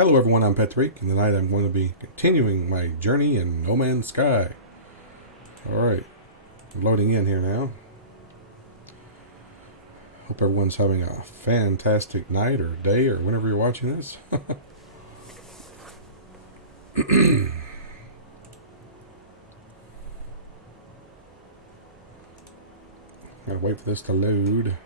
Hello everyone, I'm Petreak, and tonight I'm going to be continuing my journey in No Man's Sky. Alright, I'm loading in here now. Hope everyone's having a fantastic night or day or whenever you're watching this. Gotta wait for this to load.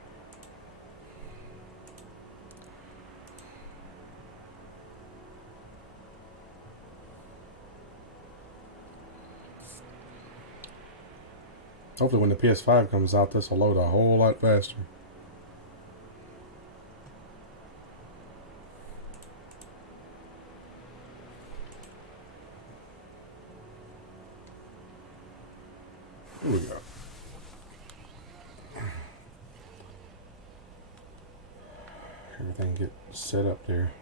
Hopefully when the PS5 comes out, this will load a whole lot faster. Here we go. Everything get set up there.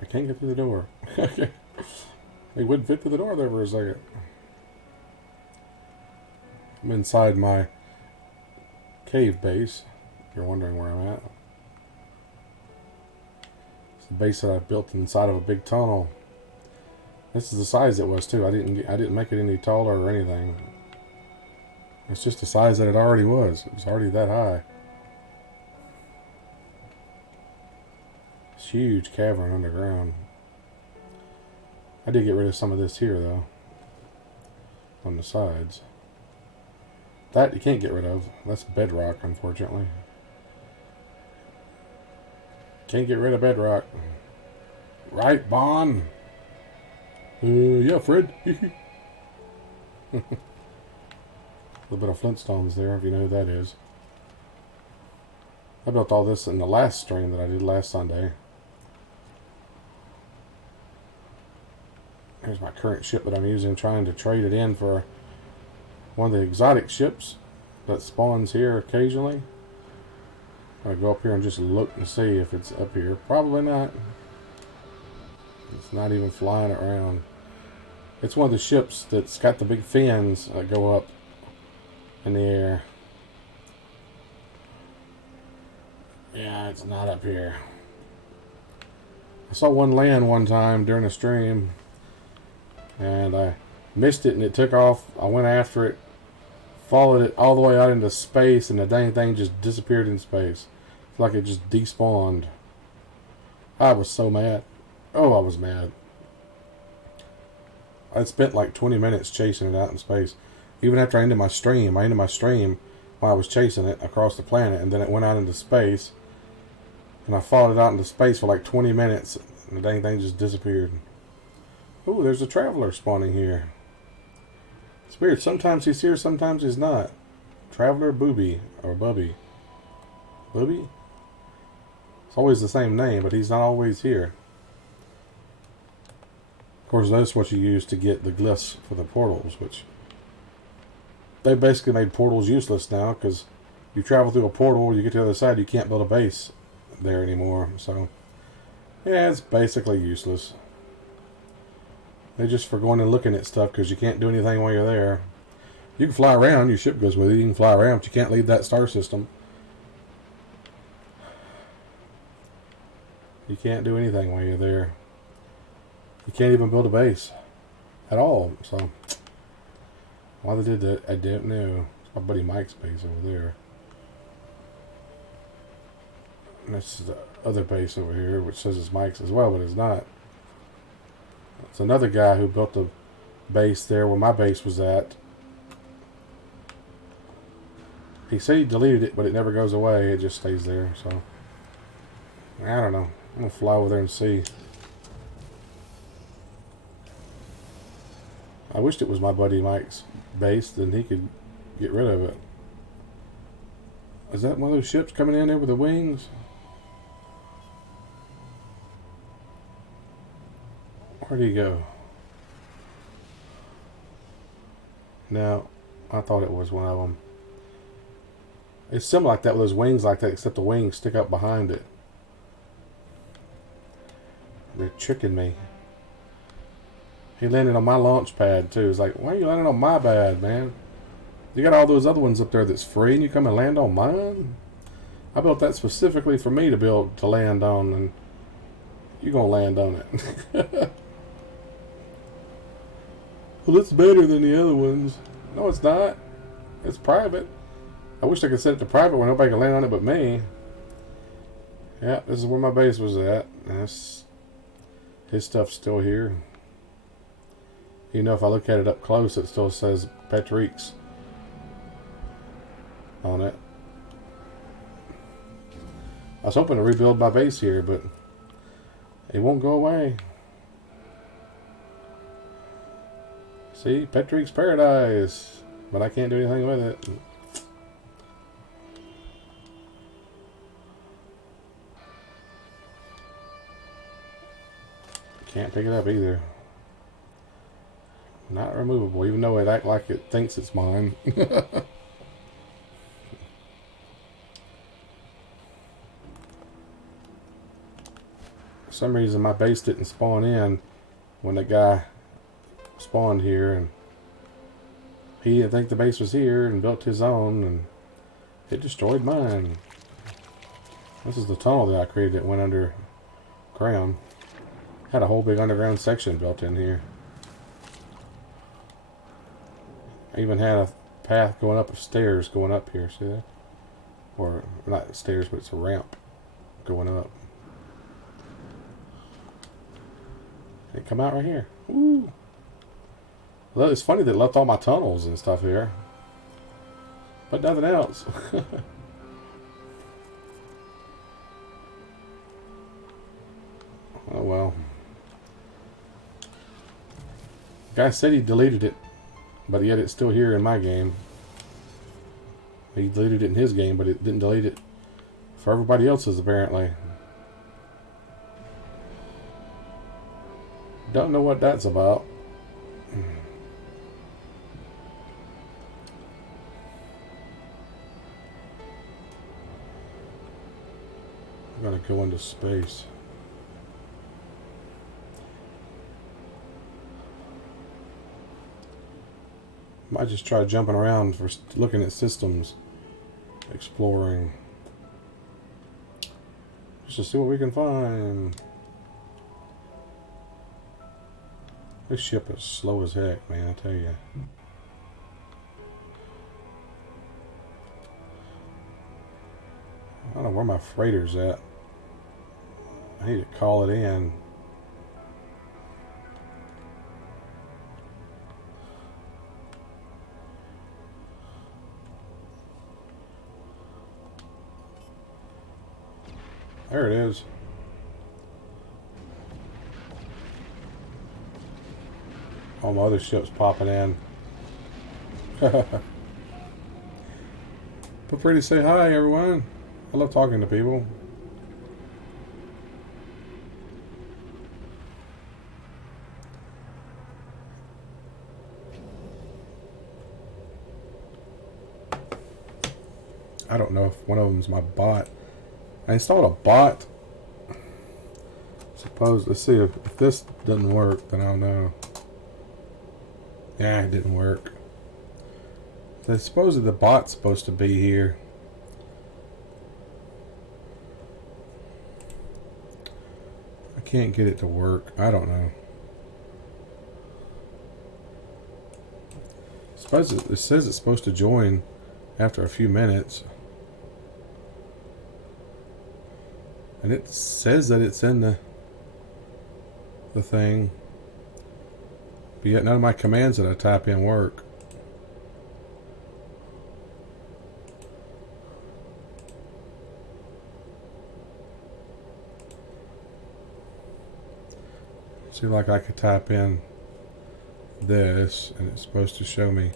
I can't get through the door. It wouldn't fit through the door there for a second. I'm inside my cave base, if you're wondering where I'm at. It's the base that I built inside of a big tunnel. This is the size it was too. I didn't make it any taller or anything. It's just the size that it already was. It was already that high. It's a huge cavern underground. I did get rid of some of this here though, on the sides. That you can't get rid of. That's bedrock, unfortunately. Can't get rid of bedrock. Right, Bon? Yeah, Fred. A little bit of Flintstones there, if you know who that is. I built all this in the last stream that I did last Sunday. Here's my current ship that I'm using, trying to trade it in for one of the exotic ships that spawns here occasionally. I'll go up here and just look and see if it's up here. Probably not. It's not even flying around. It's one of the ships that's got the big fins that go up in the air. Yeah, it's not up here. I saw one land one time during a stream and I missed it and it took off. I went after it, followed it all the way out into space, and the dang thing just disappeared in space. It's like it just despawned. I was so mad. Oh, I was mad. I spent like 20 minutes chasing it out in space. Even after I ended my stream, while I was chasing it across the planet, and then it went out into space. And I followed it out into space for like 20 minutes, and the dang thing just disappeared. Oh, there's a traveler spawning here. It's weird. Sometimes he's here, sometimes he's not. Traveler Booby, or Bubby. Booby? It's always the same name, but he's not always here. Of course, that's what you use to get the glyphs for the portals, which they basically made portals useless now, because you travel through a portal, you get to the other side, you can't build a base there anymore. So, yeah, it's basically useless. They're just for going and looking at stuff, because you can't do anything while you're there. You can fly around, your ship goes with you, you can fly around, but you can't leave that star system. You can't do anything while you're there. You can't even build a base at all. So, why they did that, I don't know. It's my buddy Mike's base over there. And that's the other base over here, which says it's Mike's as well, but it's not. It's another guy who built a base there where my base was at. He said he deleted it, but it never goes away. It just stays there. So, I don't know. I'm going to fly over there and see. I wished it was my buddy Mike's base, then he could get rid of it. Is that one of those ships coming in there with the wings? Where'd he go? No, I thought it was one of them. It's similar like that with those wings like that, except the wings stick up behind it. They're tricking me. He landed on my launch pad too. It's like, why are you landing on my pad, man? You got all those other ones up there that's free and you come and land on mine? I built that specifically for me to build to land on, and you're gonna land on it. Well, it's better than the other ones. No, it's not. It's private. I wish I could set it to private where nobody can land on it but me. Yeah, this is where my base was at. That's, his stuff's still here. You know, if I look at it up close, it still says Petreak's on it. I was hoping to rebuild my base here, but it won't go away. See, Petreak's paradise, but I can't do anything with it. Can't pick it up either. Not removable, even though it acts like it thinks it's mine. For some reason my base didn't spawn in when the guy spawned here, and he didn't think the base was here and built his own, and it destroyed mine. This is the tunnel that I created that went underground. Had a whole big underground section built in here. I even had a path going up stairs going up here, see that? Or not stairs, but it's a ramp going up. It come out right here. Woo! Well, it's funny that it left all my tunnels and stuff here, but nothing else. Oh well. Guy said he deleted it, but yet it's still here in my game. He deleted it in his game, but it didn't delete it for everybody else's apparently. Don't know what that's about. I'm gonna go into space. Might just try jumping around for looking at systems, exploring, just to see what we can find. This ship is slow as heck, man, I tell you. I don't know where my freighter's at. I need to call it in. There it is. All my other ships popping in. But pretty say hi, everyone. I love talking to people. I don't know if one of them's my bot. I installed a bot. Suppose, let's see if this doesn't work, then I'll know. Yeah, it didn't work. I suppose the bot's supposed to be here. I can't get it to work. I don't know. Suppose it says it's supposed to join after a few minutes. And it says that it's in the thing. But yet none of my commands that I type in work. See, like I could type in this and it's supposed to show me.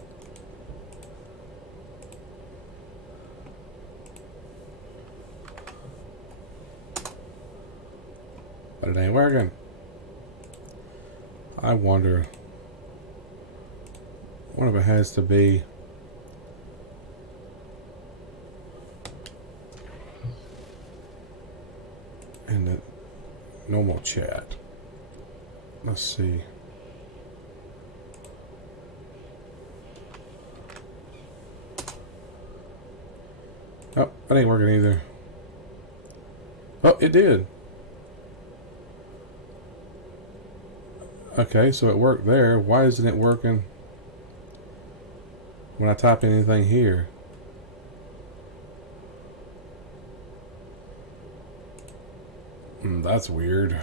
But it ain't working. I wonder if it has to be in the normal chat. Let's see. Oh, that ain't working either. Oh, it did. Okay, so it worked there. Why isn't it working when I type in anything here? That's weird.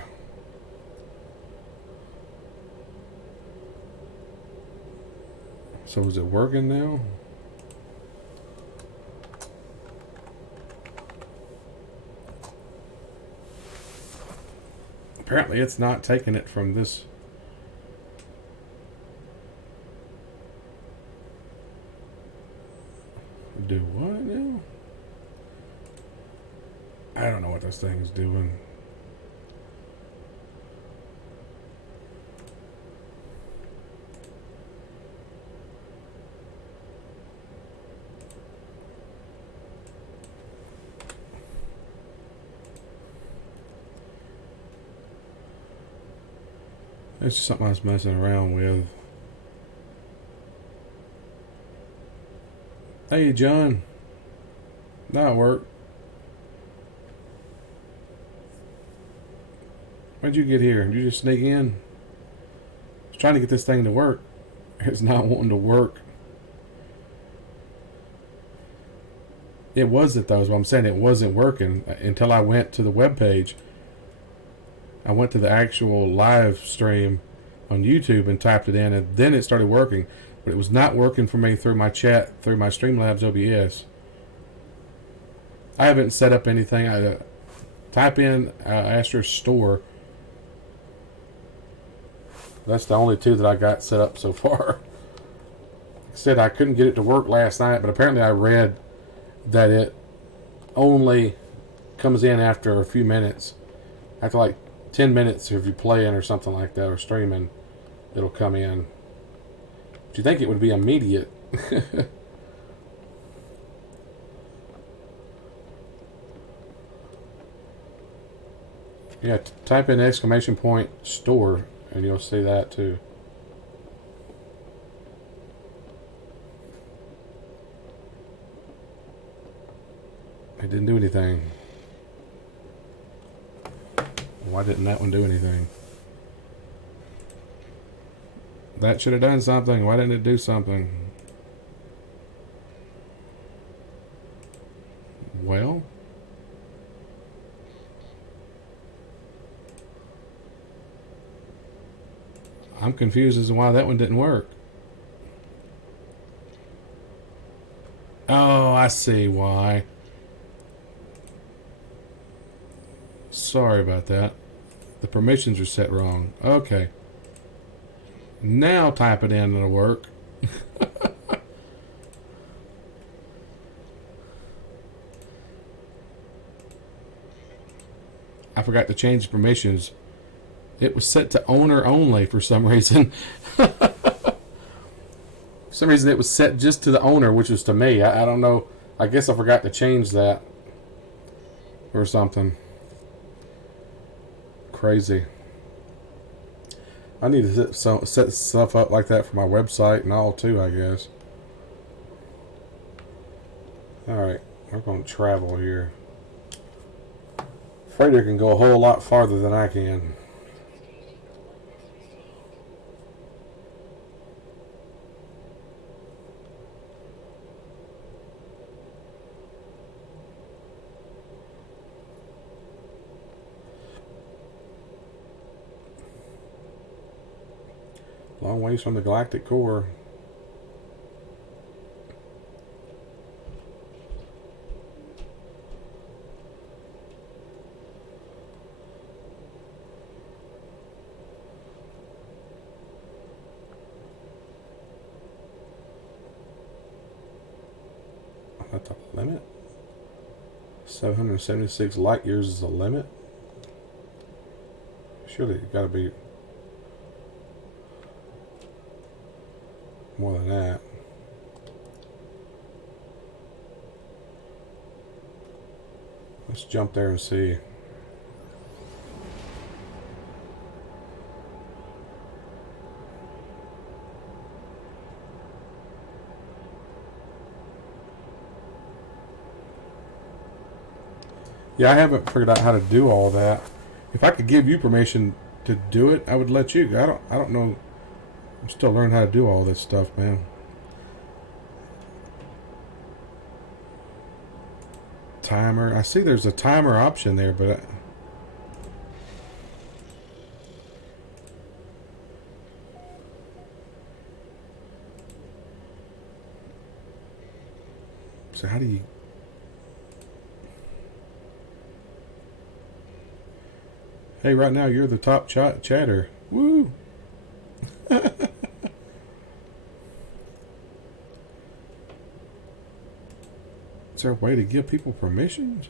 So is it working now? Apparently it's not taking it from this. Do what now? I don't know what this thing's doing. It's just something I was messing around with. Hey, John. That worked. When'd you get here? Did you just sneak in? I was trying to get this thing to work. It's not wanting to work. It wasn't, though, is what I'm saying. It wasn't working until I went to the webpage. I went to the actual live stream on YouTube and typed it in, and then it started working. But it was not working for me through my chat, through my Streamlabs OBS. I haven't set up anything. I type in Astro's Store. That's the only two that I got set up so far. Like I said, I couldn't get it to work last night, but apparently I read that it only comes in after a few minutes. After like 10 minutes, if you're playing or something like that, or streaming, it'll come in. But you think it would be immediate. Yeah, type in exclamation point store and you'll see that too. It didn't do anything. Why didn't that one do anything? That should have done something. Why didn't it do something? Well, I'm confused as to why that one didn't work. Oh, I see why. Sorry about that. The permissions are set wrong. Okay. Now type it in and it'll work. I forgot to change the permissions. It was set to owner only for some reason. For some reason it was set just to the owner, which was to me. I don't know. I guess I forgot to change that or something. Crazy. I need to set stuff up like that for my website and all too, I guess. Alright, we're going to travel here. Petreak can go a whole lot farther than I can. Long ways from the galactic core. That's the limit. 776 light years is the limit. Surely it got to be more than that. Let's jump there and see. Yeah, I haven't figured out how to do all that. If I could give you permission to do it, I would let you. I don't know. I'm still learning how to do all this stuff, man. Timer. I see there's a timer option there, but so how do you? Hey, right now you're the top chatter. Woo! Is there a way to give people permissions?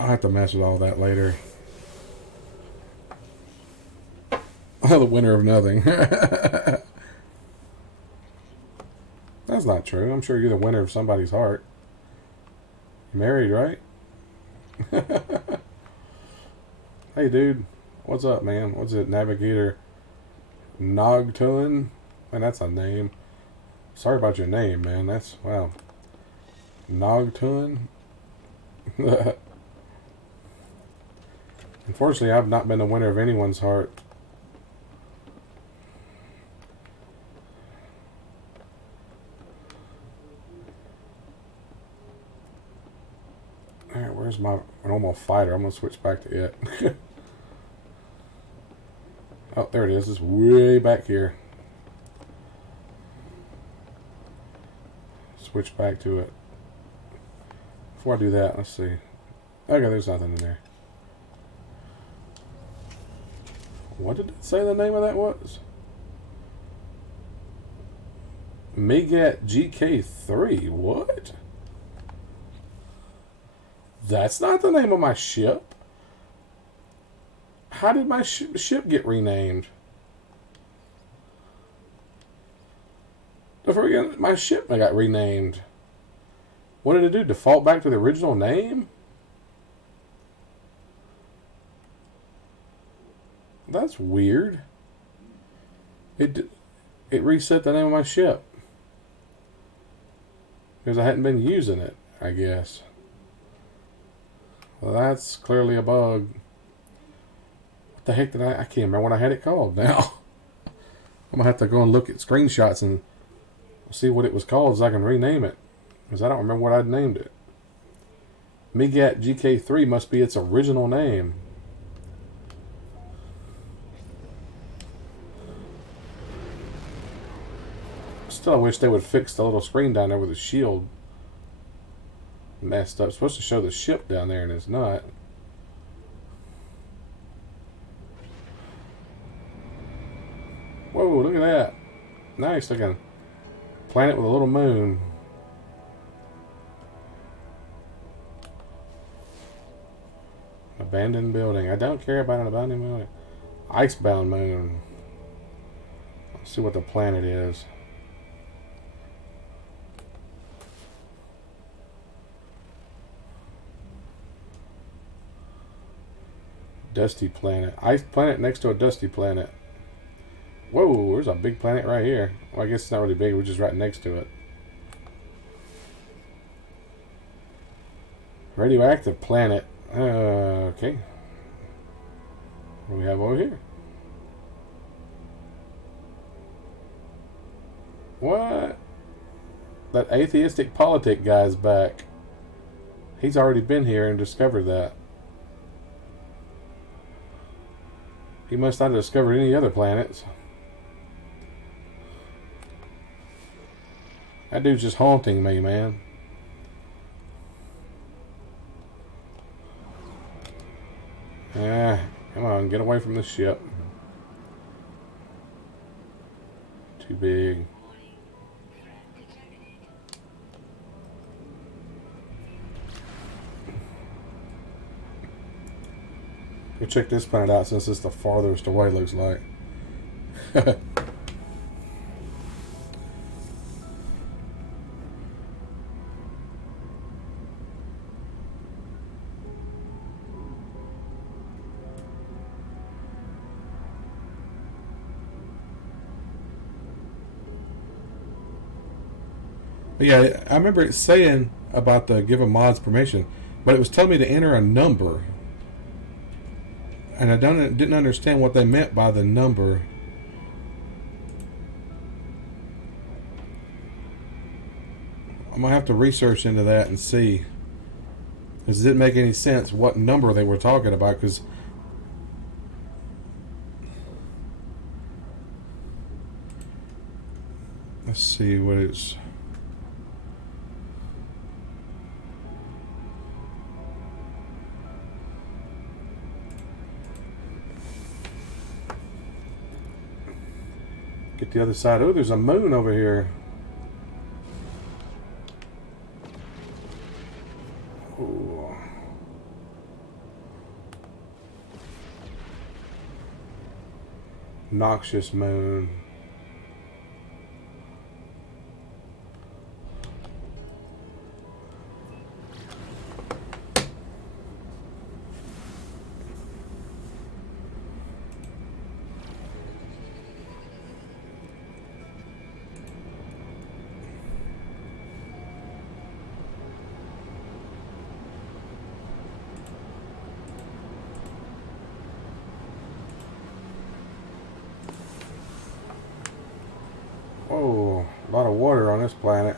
I'll have to mess with all that later. The winner of nothing. That's not true. I'm sure you're the winner of somebody's heart. You're married, right? Hey, dude. What's up, man? What's it? Navigator Nogtun? Man, that's a name. Sorry about your name, man. That's, wow. Nogtun? Unfortunately, I've not been the winner of anyone's heart. Alright, where's my normal fighter? I'm going to switch back to it. Oh, there it is. It's way back here. Switch back to it. Before I do that, let's see. Okay, there's nothing in there. What did it say the name of that was? Megat GK3. What? That's not the name of my ship. How did my ship get renamed? My ship got renamed. What did it do? Default back to the original name? That's weird. It reset the name of my ship. Because I hadn't been using it, I guess. Well, that's clearly a bug. What the heck did I can't remember what I had it called now. I'm going to have to go and look at screenshots and see what it was called so I can rename it. Because I don't remember what I'd named it. Megat GK3 must be its original name. Still, I wish they would fix the little screen down there with the shield messed up. It's supposed to show the ship down there and it's not. Whoa, look at that. Nice looking planet with a little moon. Abandoned building. I don't care about an abandoned building. Icebound moon. Let's see what the planet is. Dusty planet. Ice planet next to a dusty planet. Whoa, there's a big planet right here. Well, I guess it's not really big. We're just right next to it. Radioactive planet. Okay. What do we have over here? What? That atheistic politic guy's back. He's already been here and discovered that. He must not have discovered any other planets. That dude's just haunting me, man. Yeah, come on, get away from the ship. Too big. Go check this planet out since it's the farthest away, looks like. But yeah, I remember it saying about the giving mods permission, but it was telling me to enter a number, and I didn't understand what they meant by the number. I'm gonna have to research into that and see. Does it make any sense what number they were talking about? Because let's see what it's. Get the other side. Oh, there's a moon over here. Ooh. Noxious moon. Oh, a lot of water on this planet.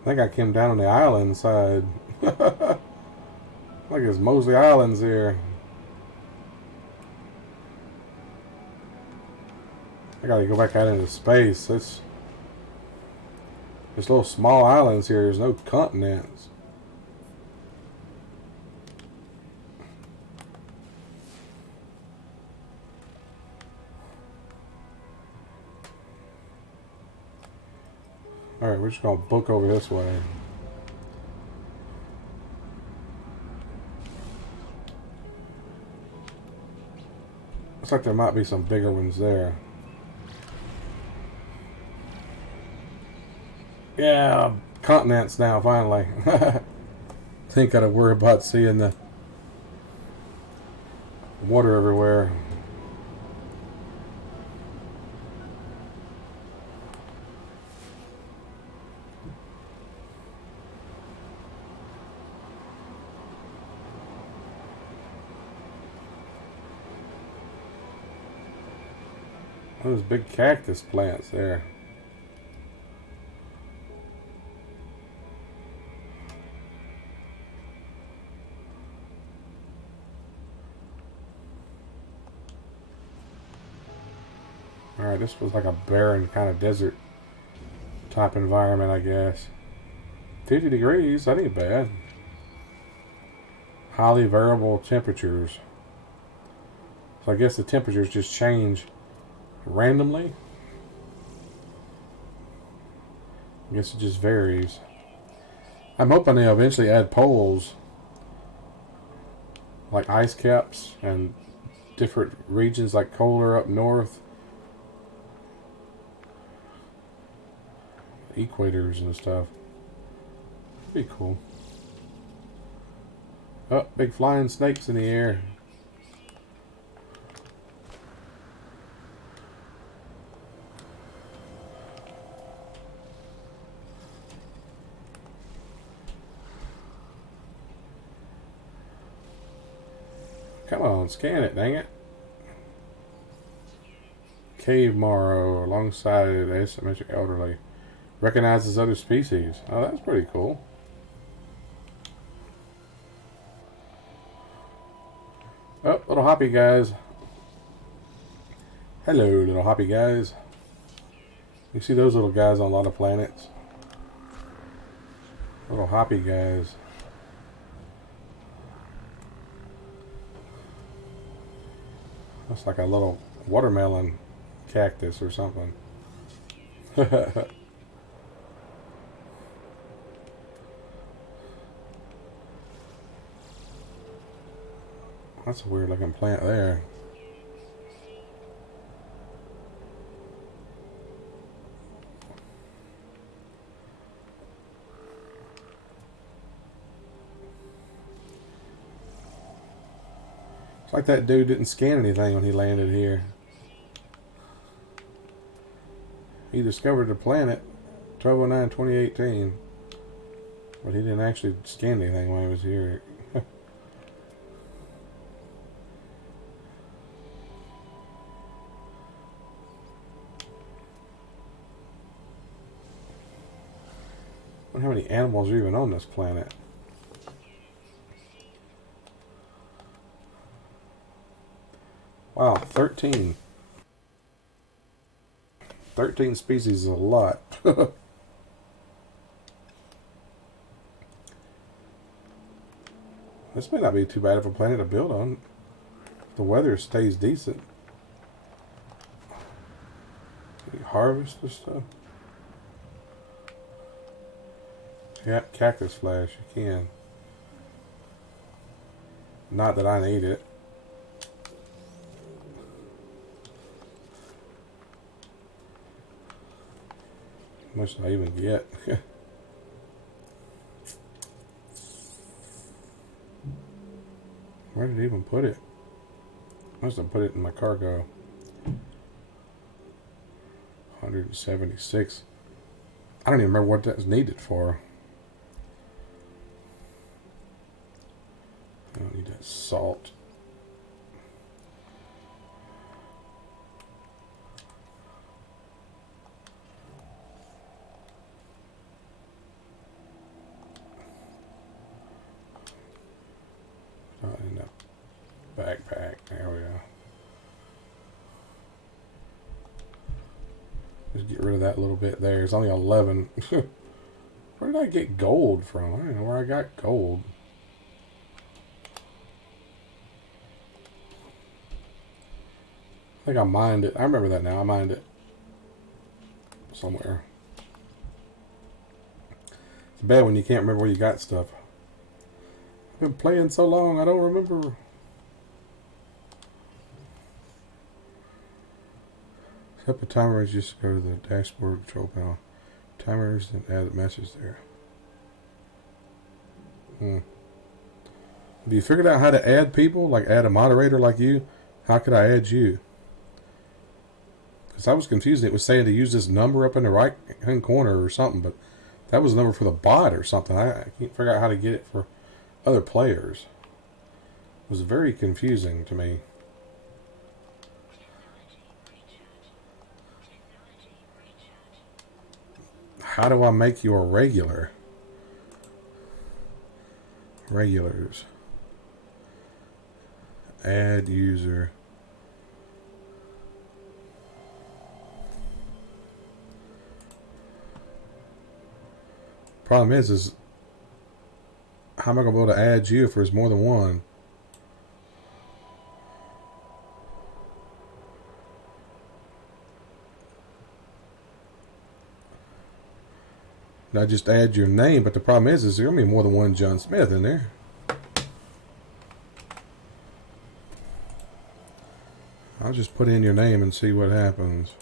I think I came down on the island side. Like it's mostly islands here. I gotta go back out into space. There's little small islands here. There's no continents. Alright, we're just gonna book over this way. Looks like there might be some bigger ones there. Yeah, continents now, finally. Ain't gotta worry about seeing the water everywhere. Those big cactus plants there. Alright, this was like a barren kind of desert type environment, I guess. 50 degrees, that ain't bad. Highly variable temperatures. So I guess the temperatures just change randomly. I guess it just varies. I'm hoping they'll eventually add poles, like ice caps and different regions like colder up north. Equators and stuff. Be cool. Oh, big flying snakes in the air. Come on, scan it, dang it. Cave Morrow alongside the asymmetric elderly. Recognizes other species. Oh, that's pretty cool. Oh, little hoppy guys. Hello, little hoppy guys. You see those little guys on a lot of planets? Little hoppy guys. Looks like a little watermelon cactus or something. That's a weird looking plant there. It's like that dude didn't scan anything when he landed here. He discovered the planet 12/09/2018, but he didn't actually scan anything when he was here. I wonder how many animals are even on this planet. Wow, 13. 13 species is a lot. This may not be too bad of a planet to build on. The weather stays decent. Can you harvest this stuff? Yeah, cactus flash, you can. Not that I need it. How much did I even get? Where did it even put it? Must have put it in my cargo. 176. I don't even remember what that was needed for. I don't need that salt. Not in the backpack. There we go. Just get rid of that little bit there. It's only 11. Where did I get gold from? I don't know where I got gold. I think I mined it. I remember that now. I mined it somewhere. It's bad when you can't remember where you got stuff. I've been playing so long, I don't remember. Set up the timers, just go to the dashboard control panel. Timers and add a message there. Have you figured out how to add people? Like add a moderator like you? How could I add you? Because I was confused. It was saying to use this number up in the right hand corner or something, but that was a number for the bot or something. I can't figure out how to get it for other players. It was very confusing to me. How do I make you a regular? Regulars. Add user. Problem is how am I going to be able to add you if there's more than one? And I just add your name, but the problem is there's going to be more than one John Smith in there. I'll just put in your name and see what happens.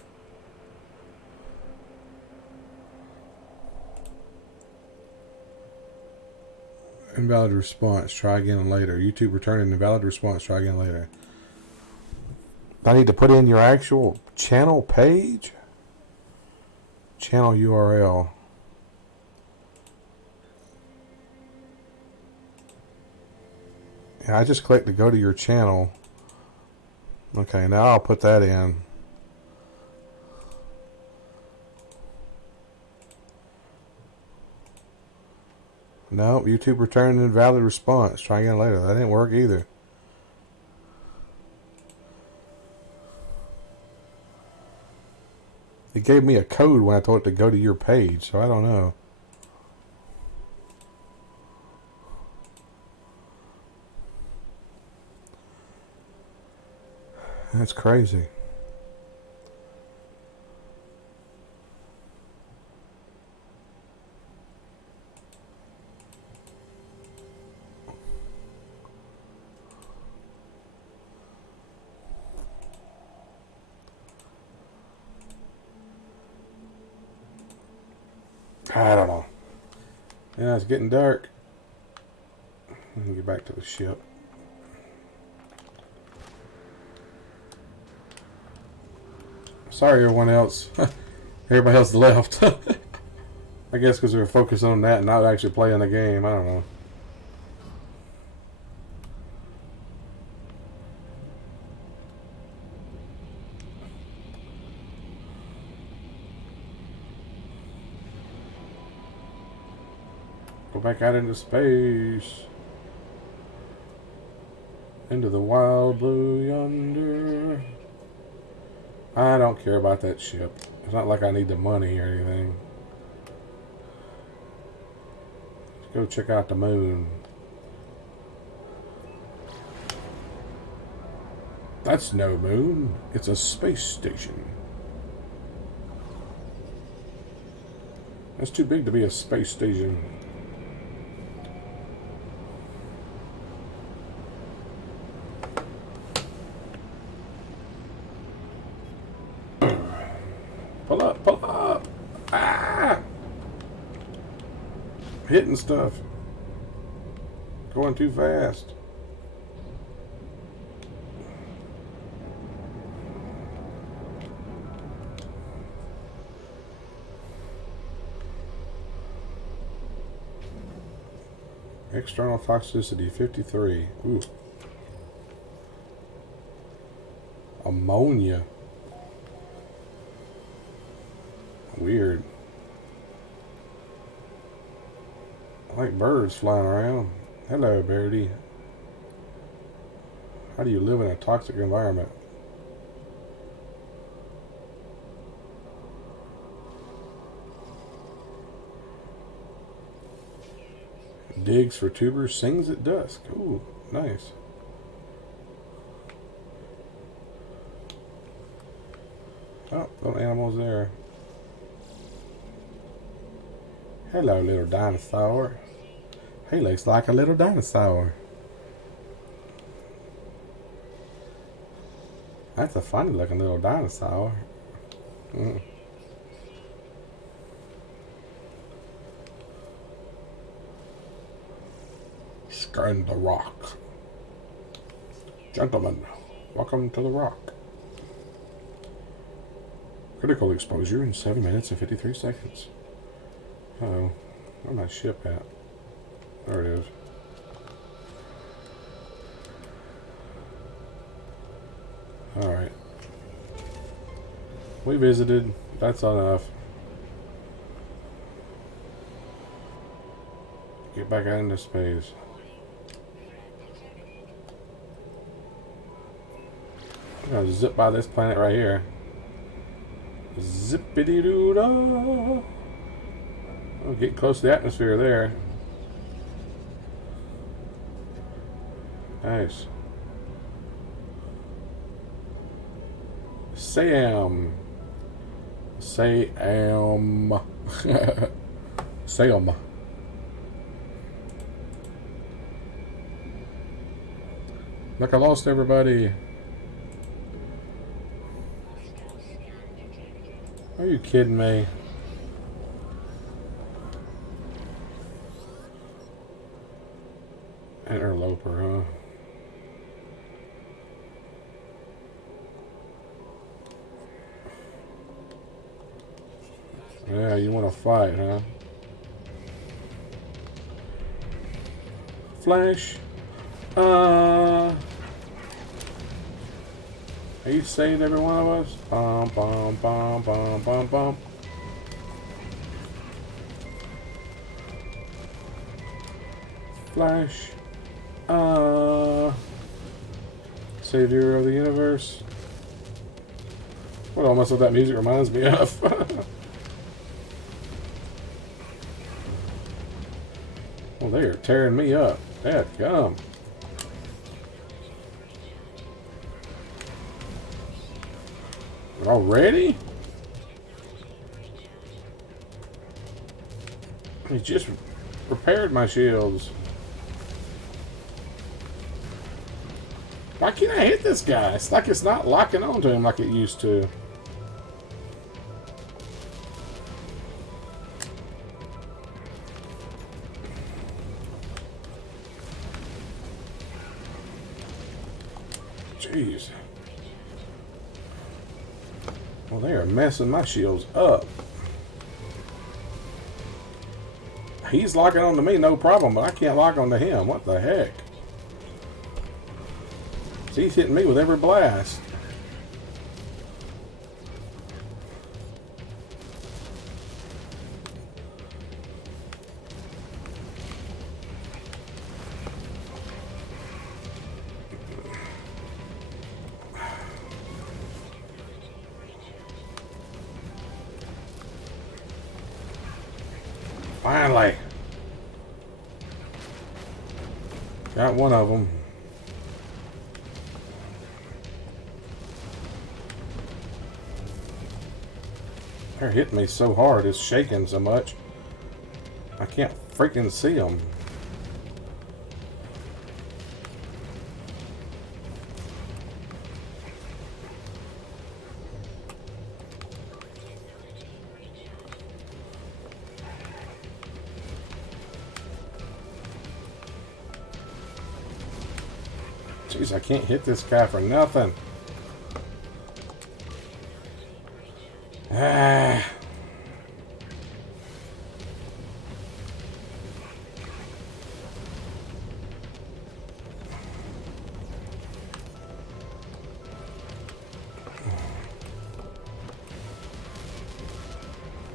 Invalid response. Try again later. YouTube return an invalid response. Try again later. I need to put in your actual channel page. Channel URL. Yeah, I just clicked to go to your channel. Okay, now I'll put that in. No, YouTube returned an invalid response. Try again later. That didn't work either. It gave me a code when I told it to go to your page, so I don't know. That's crazy. I don't know. Yeah, it's getting dark. Let me get back to the ship. Sorry, everyone else. Everybody else left. I guess because we were focusing on that and not actually playing the game. I don't know. Go back out into space. Into the wild blue yonder. I don't care about that ship. It's not like I need the money or anything. Let's go check out the moon. That's no moon. It's a space station. That's too big to be a space station. Pull up, pull up. Ah! Hitting stuff. Going too fast. External toxicity 53. Ooh. Ammonia. Weird. I like birds flying around. Hello, birdie. How do you live in a toxic environment? Digs for tubers, sings at dusk. Ooh, nice. Oh, little animals there. Hello, little dinosaur. He looks like a little dinosaur. That's a funny looking little dinosaur. Scan the rock. Gentlemen, welcome to the rock. Critical exposure in 7 minutes and 53 seconds. Uh-oh. Where's my ship at? There it is. Alright. We visited. That's enough. Get back out into space. I'm gonna zip by this planet right here. Zippity-doo-dah! Oh, getting close to the atmosphere there. Nice. Sam. Sam. Sam. Look, I lost everybody. Are you kidding me? Interloper, huh? Yeah, you want to fight, huh? Flash. He saved every one of us. Bum, bum, bum, bum, bum, bum. Flash. Savior of the universe. What almost what that music reminds me of. Well, they are tearing me up. Dad, come. Already? He just repaired my shields. Why can't I hit this guy? It's like it's not locking onto him like it used to. Jeez. Well, they are messing my shields up. He's locking onto me, no problem, but I can't lock onto him. What the heck? So he's hitting me with every blast. Finally. Got one of them. They're hitting me so hard, it's shaking so much. I can't freaking see them. Jeez, I can't hit this guy for nothing. Ah.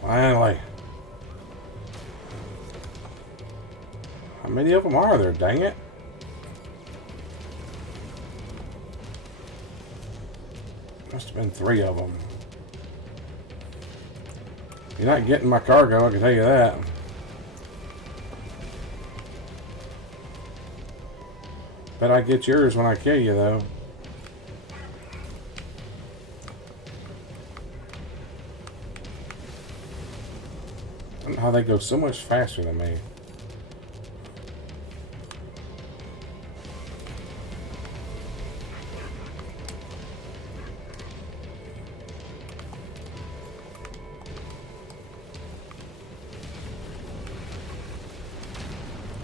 Finally. How many of them are there, dang it? Must have been 3 of them. You're not getting my cargo, I can tell you that. Bet I get yours when I kill you, though. I don't know how they go so much faster than me.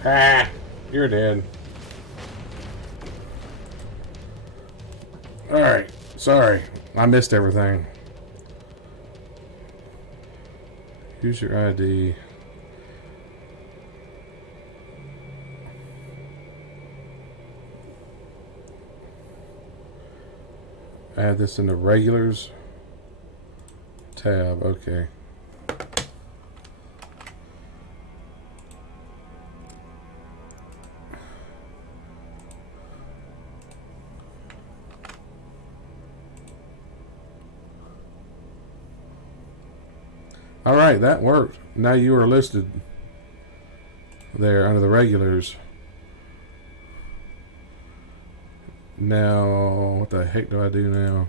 Ah, you're dead. Alright, sorry. I missed everything. Use your ID. Add this in the regulars tab, okay. Alright, that worked. Now you are listed there under the regulars. Now, what the heck do I do now?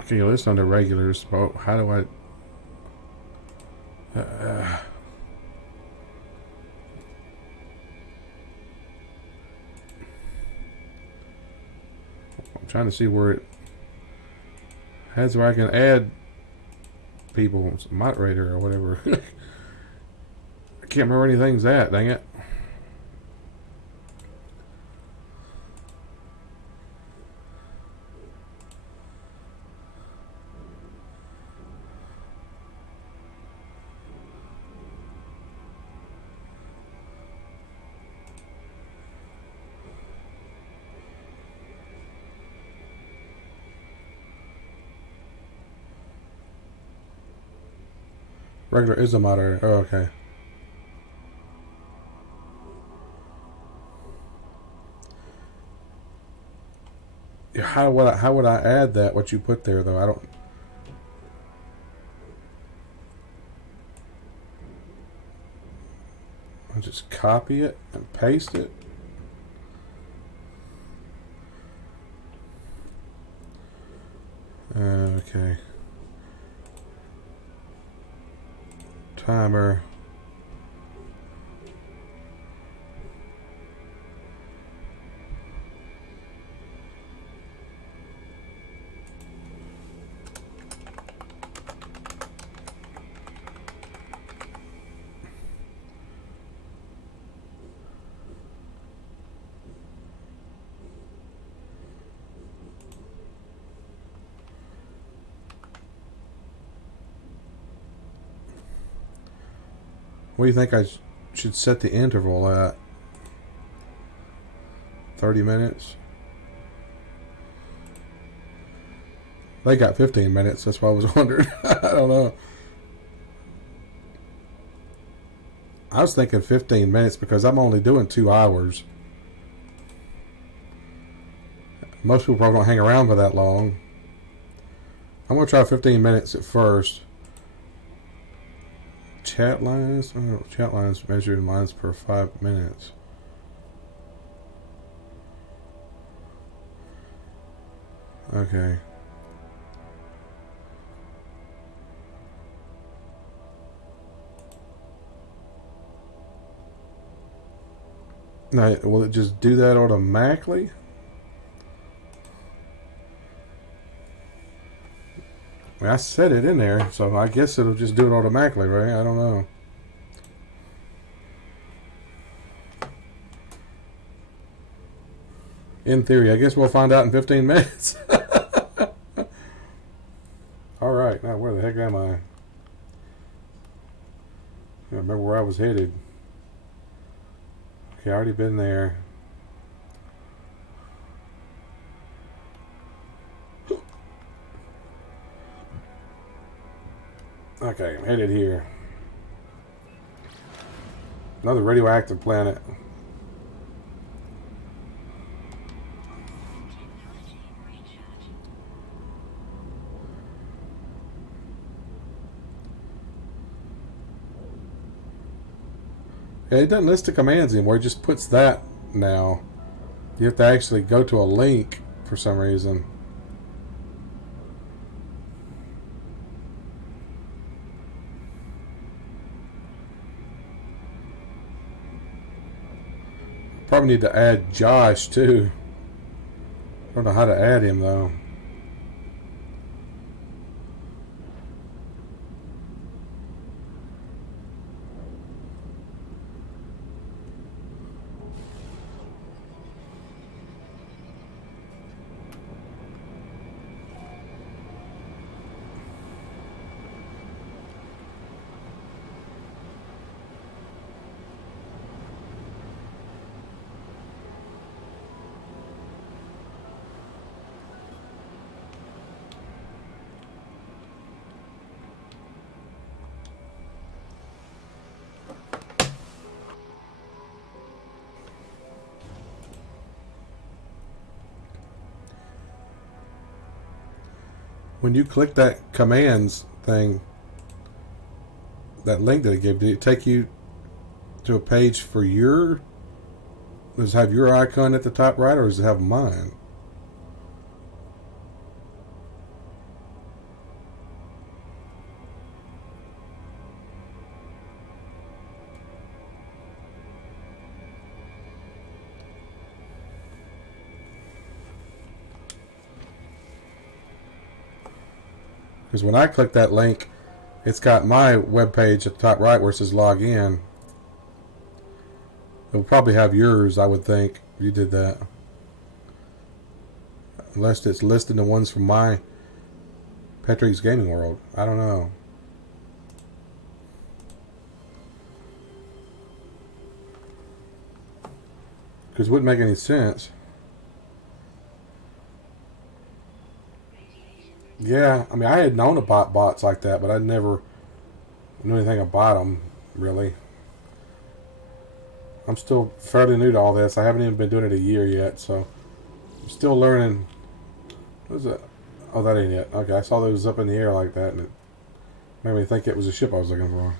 Okay, list under regulars. Well, how do I... I'm trying to see where it has where I can add people, moderator or whatever. I can't remember anything's at, dang it. Regular is a moderator. Oh, okay. Yeah, how would I add that? What you put there though? I don't. I'll just copy it and paste it. Okay. Timer. What do you think I should set the interval at? 30 minutes? They got 15 minutes, that's why I was wondering. I don't know. I was thinking 15 minutes because I'm only doing 2 hours. Most people probably don't hang around for that long. I'm going to try 15 minutes at first. Chat lines? Oh, chat lines measured in lines per 5 minutes. Okay. Now, will it just do that automatically? I mean, I set it in there, so I guess it'll just do it automatically, right? I don't know. In theory, I guess we'll find out in 15 minutes. Alright, now where the heck am I? I remember where I was headed. Okay, I already been there. Okay, I'm headed here. Another radioactive planet. Yeah, it doesn't list the commands anymore. It just puts that now. You have to actually go to a link for some reason. Probably need to add Josh too. I don't know how to add him though. When you click that commands thing, that link that it gave, did it take you to a page for your... Does it have your icon at the top right, or does it have mine? Because when I click that link, it's got my web page at the top right where it says log in. It'll probably have yours, I would think, if you did that. Unless it's listing the ones from my Petreak's Gaming World. I don't know. Because it wouldn't make any sense. Yeah, I mean, I had known about bots like that, but I never knew anything about them, really. I'm still fairly new to all this. I haven't even been doing it a year yet, so I'm still learning. What is it? Oh, that ain't it. Okay, I saw those up in the air like that, and it made me think it was a ship I was looking for.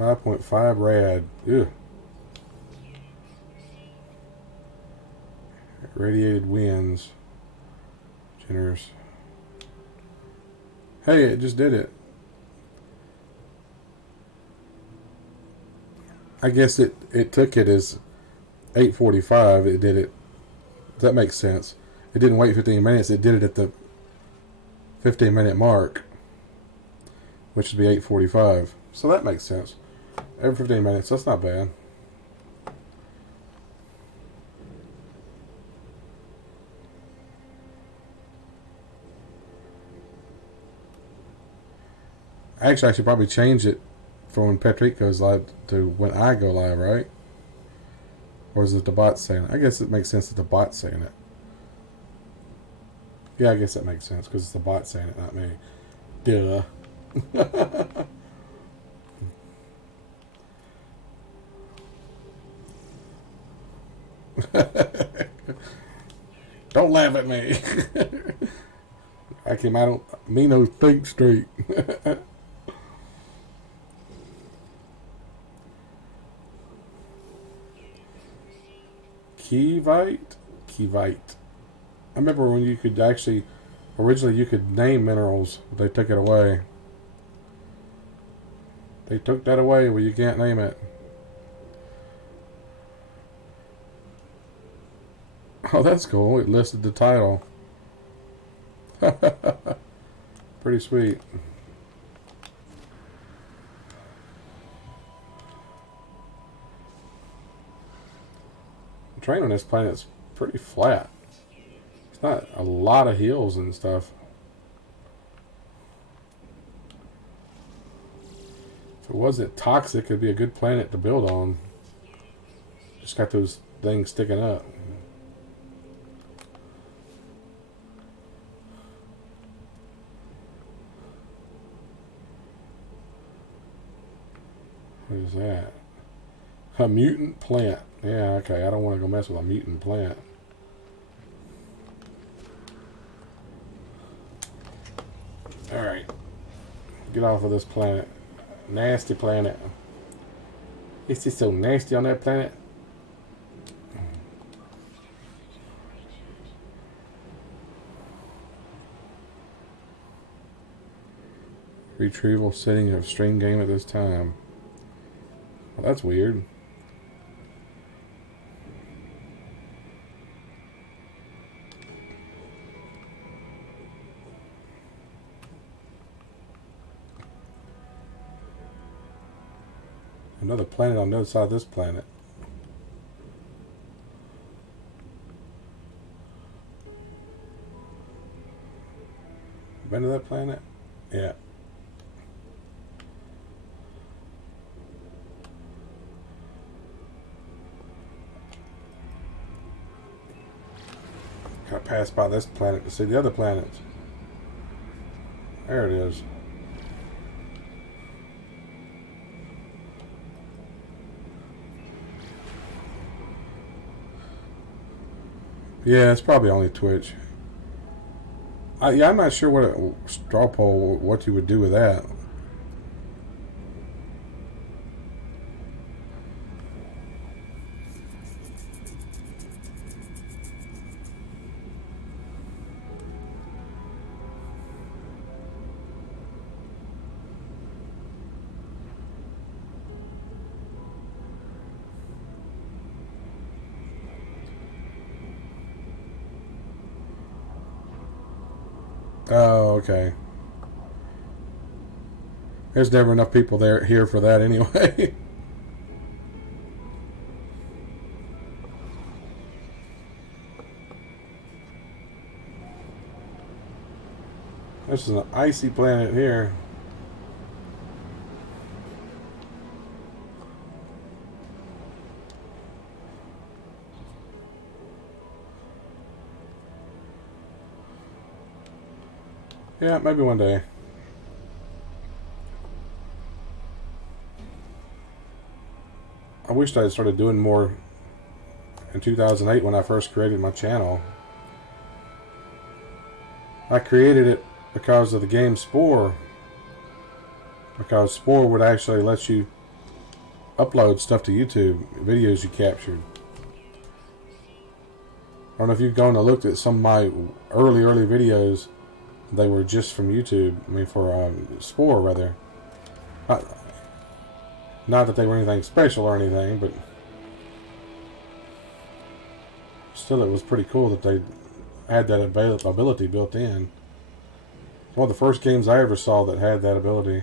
.5 rad. Ew. Radiated winds. Generous. Hey, it just did it. I guess it took it as 8:45. It did it. That makes sense. It didn't wait 15 minutes. It did it at the 15-minute mark, which would be 8:45. So that makes sense. Every 15 minutes. That's not bad. Actually, I should probably change it from when Petreak goes live to when I go live, right? Or is it the bot saying it? I guess it makes sense that the bot's saying it. Yeah, I guess that makes sense because it's the bot saying it, not me. Duh. Don't laugh at me. I don't me no think straight. Keyvite? Keyvite. I remember when you could actually, originally you could name minerals, but they took it away. They took that away where you can't name it. Oh, that's cool. It listed the title. Pretty sweet. The terrain on this planet's pretty flat. It's not a lot of hills and stuff. If it wasn't toxic, it'd be a good planet to build on. Just got those things sticking up. What is that? A mutant plant. Yeah, okay. I don't want to go mess with a mutant plant. Alright. Get off of this planet. Nasty planet. It's just so nasty on that planet. Retrieval setting of stream game at this time. Well, that's weird. Another planet on the other side of this planet. Been to that planet? Yeah. Gotta pass by this planet to see the other planets. There it is. Yeah, it's probably only Twitch. Yeah, I'm not sure what a straw poll, what you would do with that. Oh, okay. There's never enough people here for that anyway. This is an icy planet here. Yeah, maybe one day. I wished I had started doing more in 2008 when I first created my channel. I created it because of the game Spore. Because Spore would actually let you upload stuff to YouTube, videos you captured. I don't know if you've gone and looked at some of my early videos. They were just from YouTube. I mean, for Spore, rather. Not that they were anything special or anything, but still, it was pretty cool that they had that ability built in. One of the first games I ever saw that had that ability.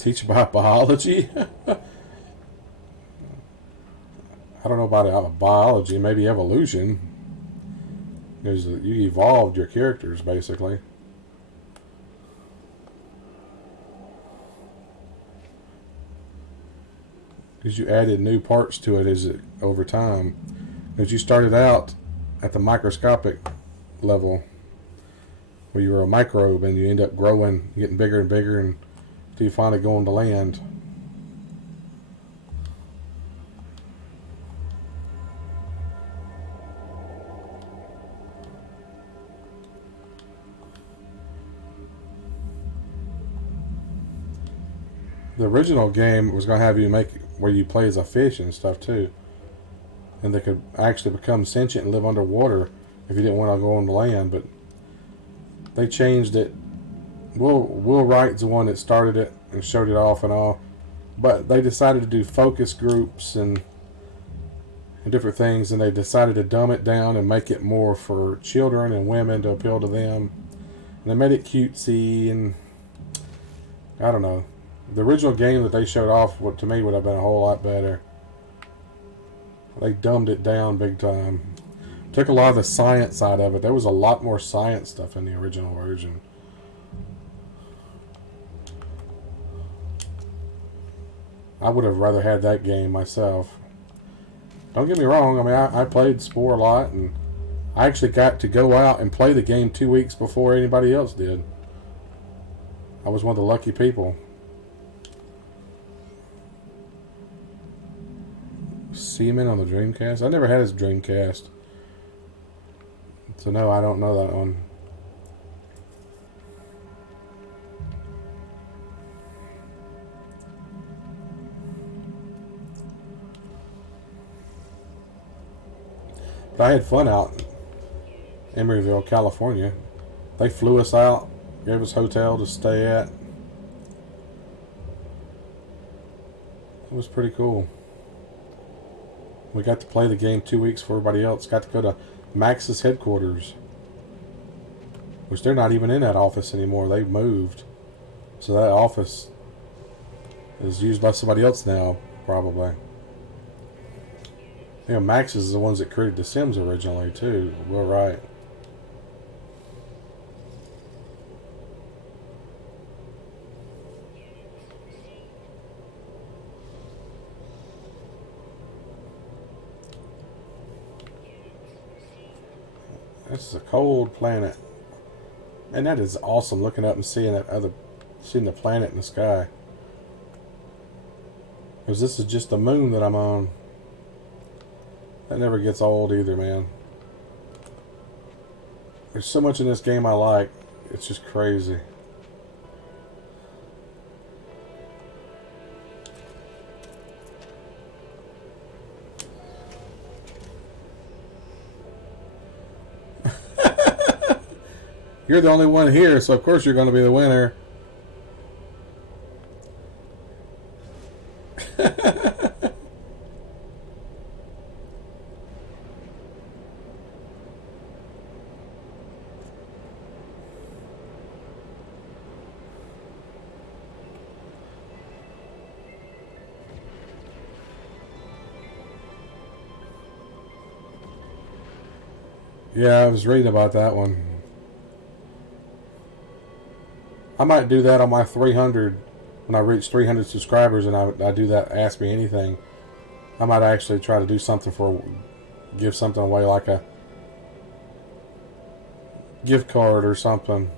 Teach about biology? I don't know about biology, maybe evolution. Because you evolved your characters, basically. Because you added new parts to it over time. Because you started out at the microscopic level, where you were a microbe, and you end up growing, getting bigger and bigger, and until you finally go on to land. The original game was going to have you make where you play as a fish and stuff too, and they could actually become sentient and live underwater if you didn't want to go on the land. But they changed it. Will Wright's the one that started it and showed it off and all, but they decided to do focus groups and different things, and they decided to dumb it down and make it more for children and women to appeal to them. And they made it cutesy, and I don't know. The original game that they showed off, to me, would have been a whole lot better. They dumbed it down big time. Took a lot of the science side of it. There was a lot more science stuff in the original version. I would have rather had that game myself. Don't get me wrong. I mean, I played Spore a lot, and I actually got to go out and play the game 2 weeks before anybody else did. I was one of the lucky people. Seaman on the Dreamcast? I never had his Dreamcast. So no, I don't know that one. But I had fun out in Emeryville, California. They flew us out, gave us a hotel to stay at. It was pretty cool. We got to play the game 2 weeks before everybody else. Got to go to Max's headquarters, which they're not even in that office anymore. They've moved. So that office is used by somebody else now, probably. You know, Max is the ones that created The Sims originally, too. We're right. This is a cold planet. And that is awesome, looking up and seeing seeing the planet in the sky. Because this is just the moon that I'm on. That never gets old either, man. There's so much in this game I like. It's just crazy. You're the only one here, so of course you're going to be the winner. Yeah, I was reading about that one. I might do that on my 300 when I reach 300 subscribers, and I do that Ask Me Anything. I might actually try to do something give something away, like a gift card or something,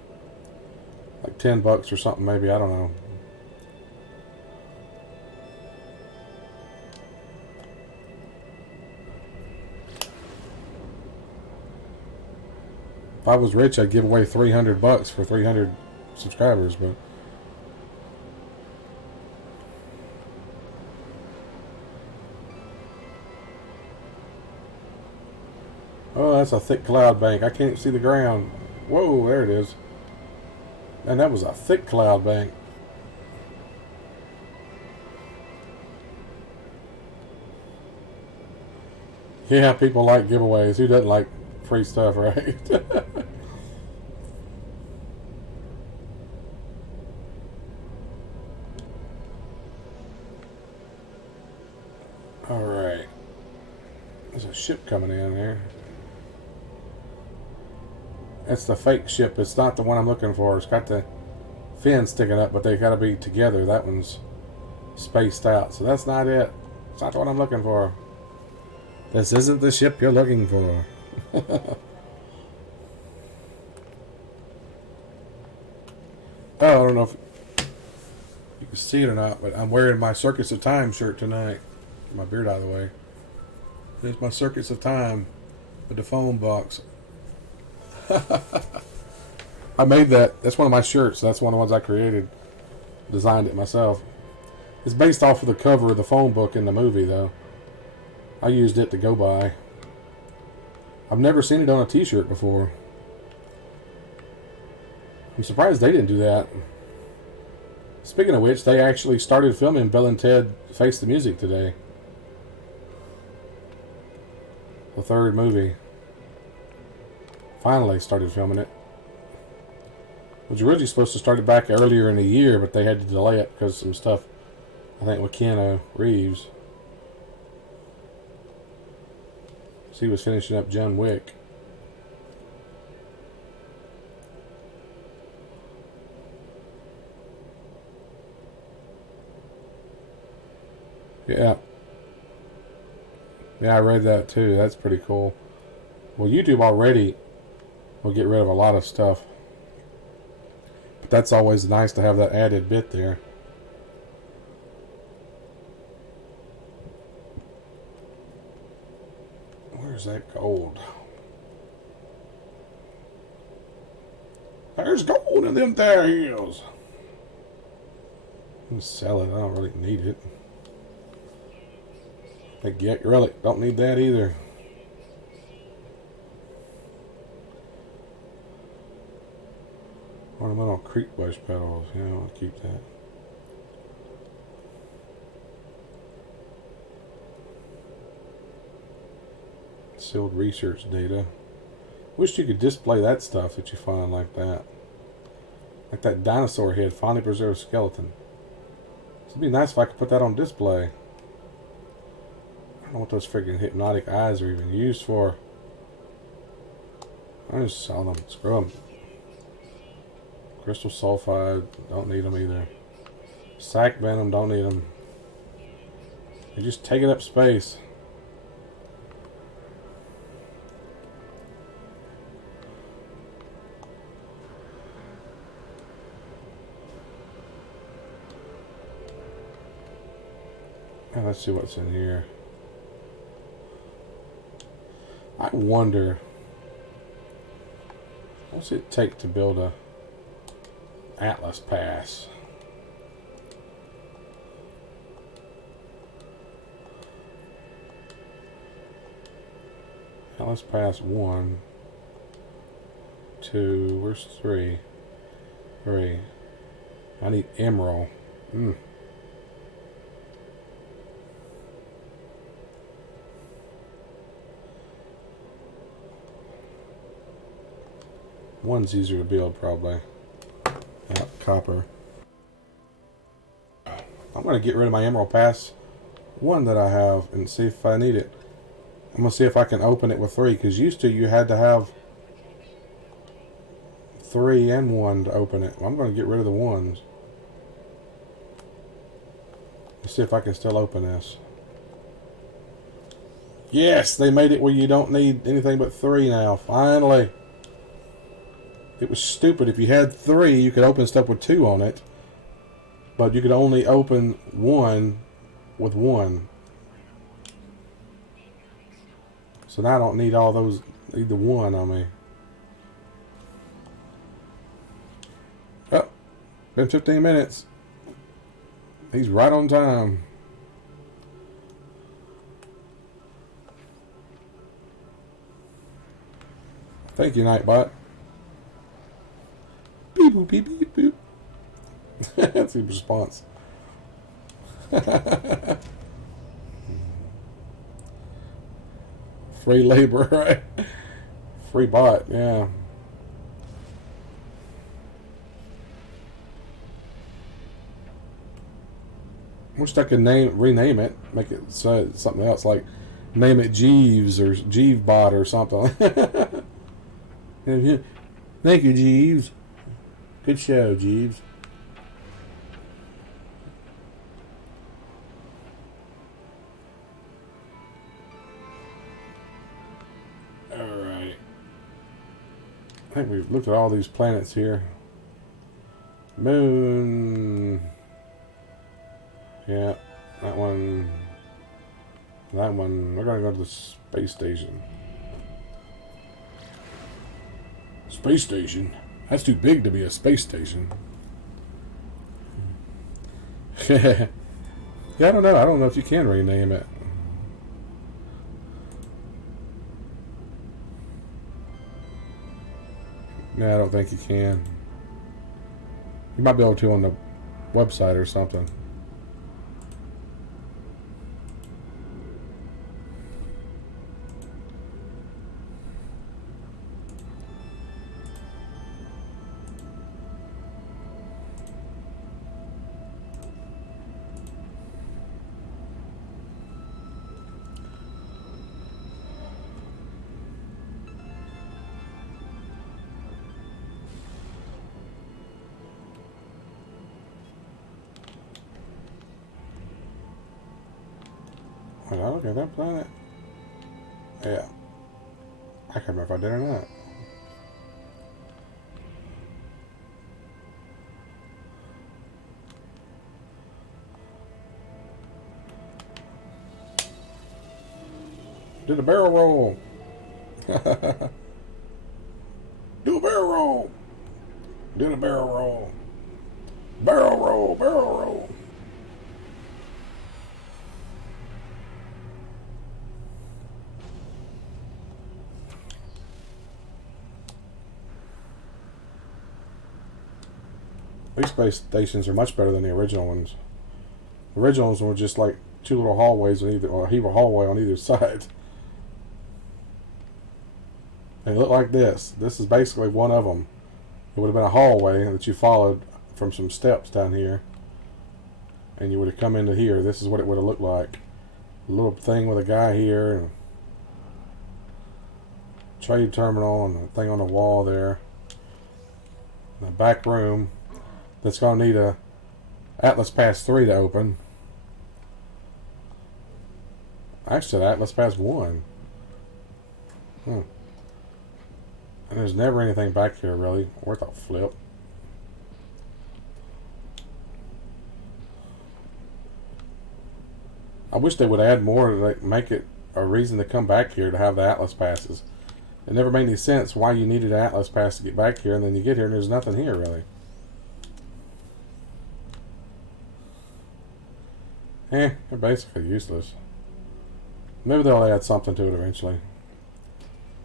like $10 or something, maybe. I don't know. If I was rich, I'd give away $300 for 300 subscribers, but oh, that's a thick cloud bank. I can't see the ground. Whoa, there it is. And that was a thick cloud bank. Yeah, people like giveaways. Who doesn't like free stuff, right? There's a ship coming in there. It's the fake ship. It's not the one I'm looking for. It's got the fin sticking up, but they got to be together. That one's spaced out. So that's not it. It's not the one I'm looking for. This isn't the ship you're looking for. Oh, I don't know if you can see it or not, but I'm wearing my Circuits of Time shirt tonight. Get my beard out of the way. There's my Circuits of Time with the phone box. I made that. That's one of my shirts. That's one of the ones I created. Designed it myself. It's based off of the cover of the phone book in the movie, though. I used it to go by. I've never seen it on a t-shirt before. I'm surprised they didn't do that. Speaking of which, they actually started filming Bill and Ted Face the Music today. The third movie. Finally started filming it. It was originally supposed to start it back earlier in the year, but they had to delay it because of some stuff, I think, with Keanu Reeves. So he was finishing up John Wick. Yeah. Yeah, I read that too. That's pretty cool. Well, YouTube already will get rid of a lot of stuff. But that's always nice to have that added bit there. Where's that gold? There's gold in them there hills. I'm gonna sell it. I don't really need it. I get really don't need that either. Ornamental creek bush petals. Yeah, I'll keep that. Sealed research data. Wish you could display that stuff that you find like that. Like that dinosaur head, finely preserved skeleton. It'd be nice if I could put that on display. I don't know what those freaking hypnotic eyes are even used for. I just sell them. Screw them. Crystal sulfide, don't need them either. Sac venom, don't need them. They're just taking up space. Now let's see what's in here. I wonder, what's it take to build a Atlas Pass? Atlas Pass 1, 2, where's 3? 3. I need emerald. One's easier to build, probably. Copper. I'm going to get rid of my Emerald Pass 1 that I have and see if I need it. I'm going to see if I can open it with 3, because used to you had to have 3 and 1 to open it. Well, I'm going to get rid of the 1s. Let's see if I can still open this. Yes, they made it where you don't need anything but 3 now. Finally. It was stupid. If you had 3, you could open stuff with 2 on it. But you could only open 1 with 1. So now I don't need all those. Need the 1 on me. Oh, been 15 minutes. He's right on time. Thank you, Nightbot. Beep boop beep beep boop. That's his response. Free labor, right? Free bot, yeah. Wish I could rename it, make it something else like Name it Jeeves or Jeevebot or something. Thank you, Jeeves. Good show, Jeeves. Alright. I think we've looked at all these planets here. Moon. Yeah, that one. That one. We're going to go to the space station. Space station? That's too big to be a space station. Yeah, I don't know. I don't know if you can rename it. No, I don't think you can. You might be able to on the website or something. When I look at that planet, yeah, I can't remember if I did or not. Did a barrel roll. Do a barrel roll. Did a barrel roll. Barrel roll. Barrel roll. These space stations are much better than the original ones. The original ones were just like two little hallways on either, or a hallway on either side. They look like this. This is basically one of them. It would have been a hallway that you followed from some steps down here, and you would have come into here. This is what it would have looked like. A little thing with a guy here, and a trade terminal, and a thing on the wall there. And a back room that's going to need a Atlas Pass 3 to open. Actually, Atlas Pass 1. And there's never anything back here really worth a flip. I wish they would add more to like make it a reason to come back here to have the Atlas Passes. It never made any sense why you needed an Atlas Pass to get back here, and then you get here and there's nothing here really. They're basically useless. Maybe they'll add something to it eventually.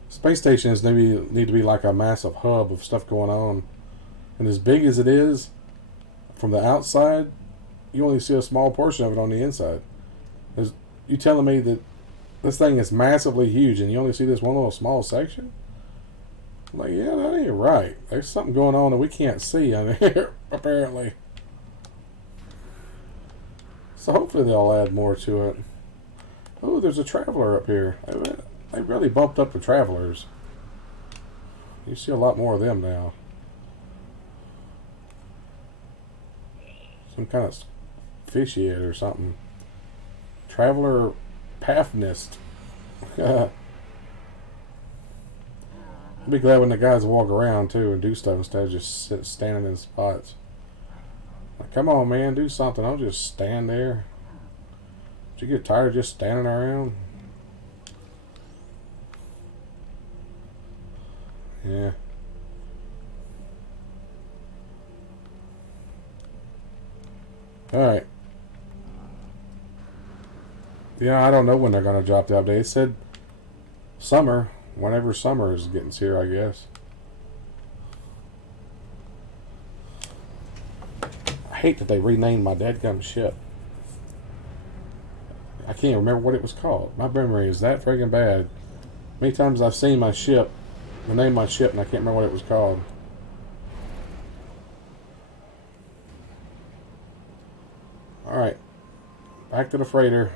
Space stations need to be like a massive hub of stuff going on. And as big as it is, from the outside, you only see a small portion of it on the inside. You telling me that this thing is massively huge and you only see this one little small section? I'm like, yeah, that ain't right. There's something going on that we can't see on here, apparently. So hopefully they'll add more to it. Oh, there's a traveler up here. They really bumped up the travelers. You see a lot more of them now. Some kind of fishy head or something. Traveler Pathnist. I'll be glad when the guys walk around too and do stuff instead of just standing in spots. Like, come on, man, do something. Don't just stand there. Did you get tired of just standing around? Yeah. Alright. Yeah, I don't know when they're going to drop the update. It said summer. Whenever summer is getting here, I guess. I hate that they renamed my dadgum ship. I can't remember what it was called. My memory is that friggin' bad. Many times I've seen my ship, the name of my ship, and I can't remember what it was called. Alright. Back to the freighter.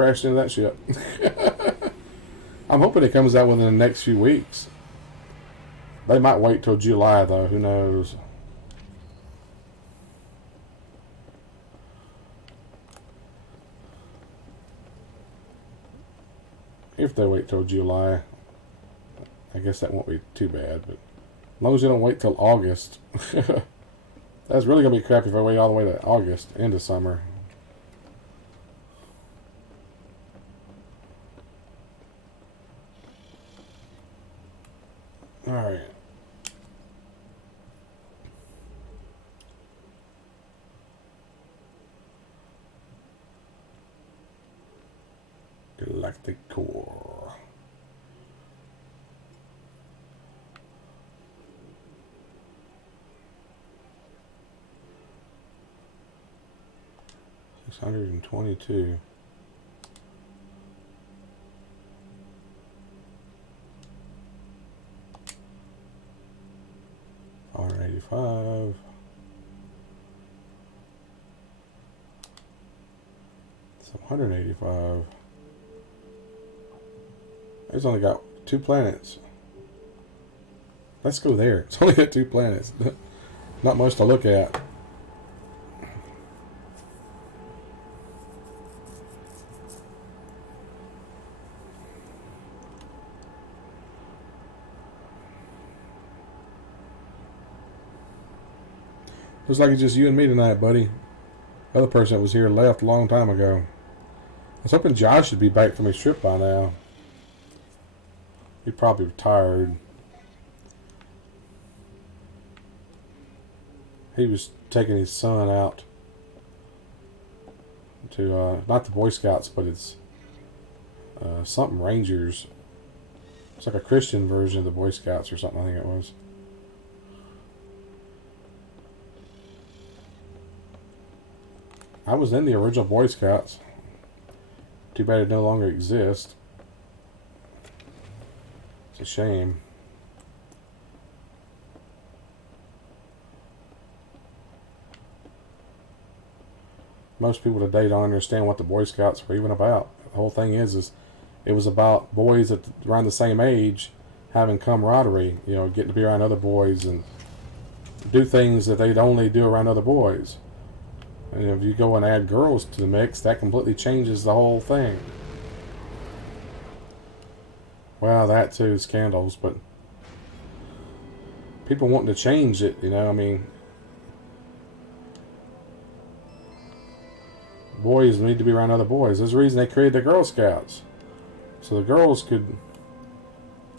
crashed into that ship. I'm hoping it comes out within the next few weeks. They might wait till July, though. Who knows? If they wait till July, I guess that won't be too bad. But as long as you don't wait till August. That's really going to be crappy if I wait all the way to August, into summer. Alright. Galactic Core. $622. $185. It's $185. It's only got 2 planets. Let's go there. It's only got 2 planets. Not much to look at. Looks like it's just you and me tonight, buddy. The other person that was here left a long time ago. I was hoping Josh should be back from his trip by now. He probably retired. He was taking his son out to, not the Boy Scouts, but it's something Rangers. It's like a Christian version of the Boy Scouts or something, I think it was. I was in the original Boy Scouts. Too bad it no longer exists. It's a shame. Most people today don't understand what the Boy Scouts were even about. The whole thing is it was about boys at around the same age having camaraderie, you know, getting to be around other boys and do things that they'd only do around other boys. And if you go and add girls to the mix, that completely changes the whole thing. Well, that too, scandals, but people wanting to change it, you know, I mean, boys need to be around other boys. There's a reason they created the Girl Scouts. So the girls could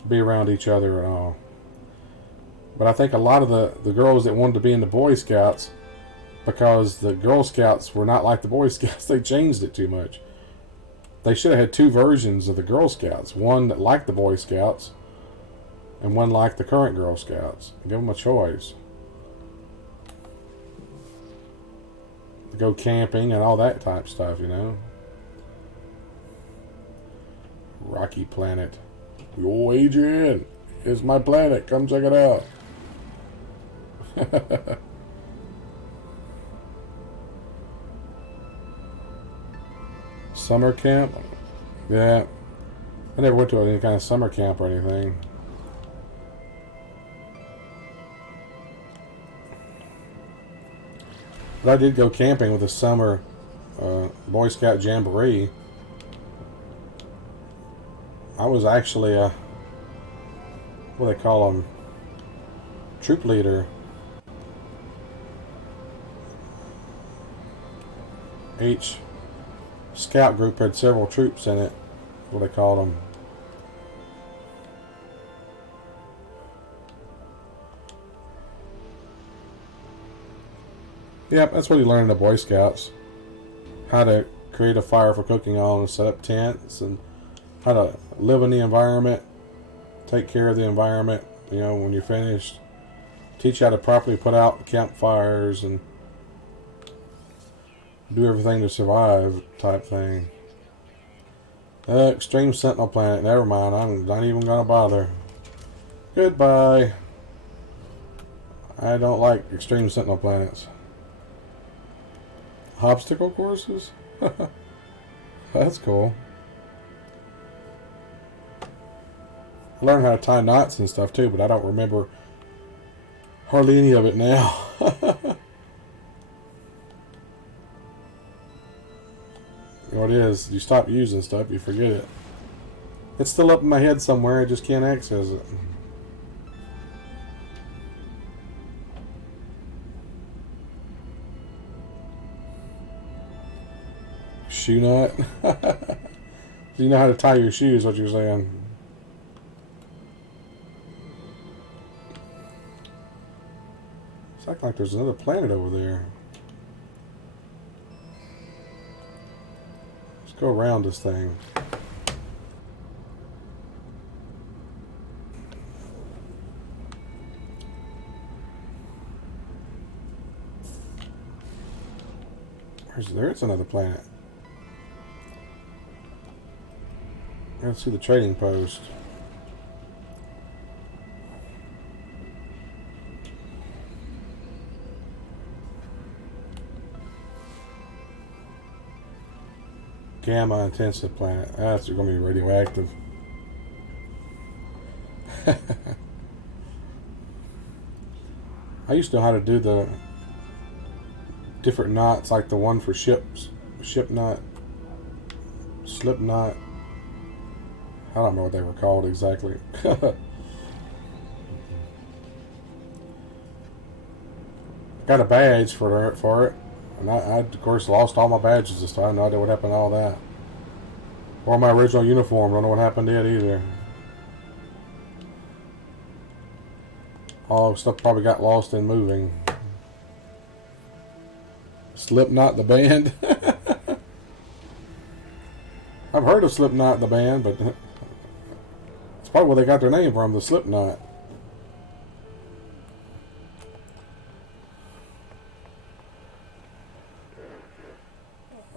be around each other and all. But I think a lot of the girls that wanted to be in the Boy Scouts, because the Girl Scouts were not like the Boy Scouts, they changed it too much. They should have had 2 versions of the Girl Scouts. One that liked the Boy Scouts, and one like the current Girl Scouts. Give them a choice. Go camping and all that type stuff, you know. Rocky Planet. Yo, Adrian, it's my planet. Come check it out. Summer camp? Yeah. I never went to any kind of summer camp or anything. But I did go camping with a summer Boy Scout Jamboree. I was actually a, what do they call them, troop leader. Each scout group had several troops in it, what they called them. Yep, that's what you learn in the Boy Scouts. How to create a fire for cooking on and set up tents, and how to live in the environment, take care of the environment, you know, when you're finished. Teach you how to properly put out campfires and do everything to survive type thing. Extreme Sentinel Planet, never mind, I'm not even gonna bother. Goodbye. I don't like Extreme Sentinel Planets. Obstacle courses? That's cool. I learned how to tie knots and stuff too, but I don't remember hardly any of it now. You know what it is? You stop using stuff, you forget it. It's still up in my head somewhere, I just can't access it. Shoe nut? So you know how to tie your shoes, what you're saying. It's acting like there's another planet over there. Let's go around this thing. There's another planet. Let's see the trading post. Gamma intensive planet. That's going to be radioactive. I used to know how to do the different knots, like the one for ships, ship knot, slip knot. I don't know what they were called exactly. Got a badge for it, and I of course lost all my badges this time. No idea what happened to all that, or my original uniform. Don't know what happened to it either. All stuff probably got lost in moving. Slipknot the band. I've heard of Slipknot the band, but it's probably where they got their name from, the Slipknot.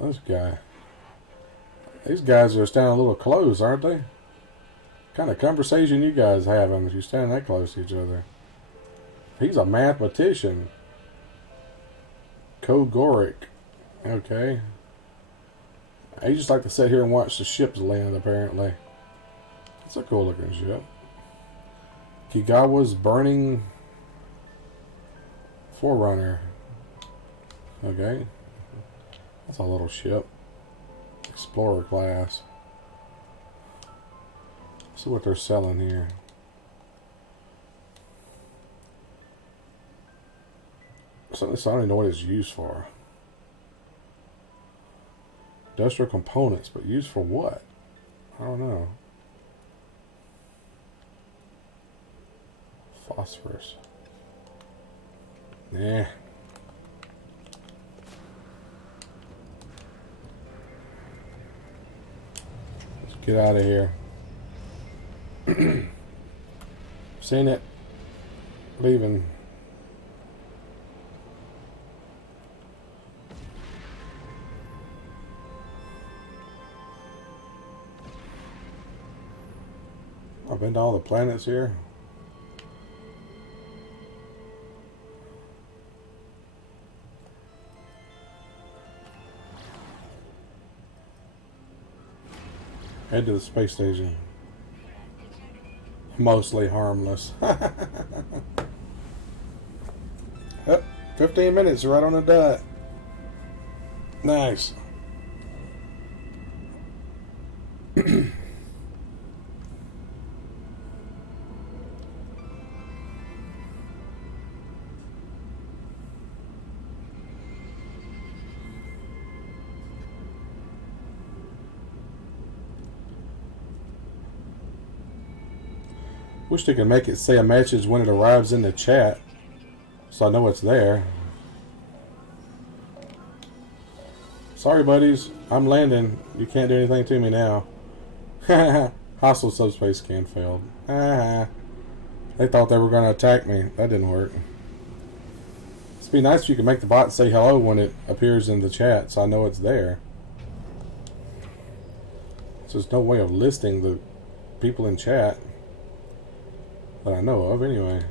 This guy. These guys are standing a little close, aren't they? What kind of conversation you guys having if you stand that close to each other? He's a mathematician. Kogoric. Okay. I just like to sit here and watch the ships land, apparently. It's a cool looking ship. Kigawa's Burning Forerunner. Okay. That's a little ship. Explorer class. Let's see what they're selling here. So I don't even know what it's used for. Industrial components, but used for what? I don't know. Phosphorus. Nah. Let's get out of here. Seen it. Leaving. I've been to all the planets here. Head to the space station. Mostly harmless. Oh, 15 minutes, right on the dot. Nice. Wish they could make it say a message when it arrives in the chat, so I know it's there. Sorry, buddies. I'm landing. You can't do anything to me now. Hostile subspace scan failed. They thought they were going to attack me. That didn't work. It'd be nice if you could make the bot say hello when it appears in the chat, so I know it's there. So there's no way of listing the people in chat that I know of, anyway.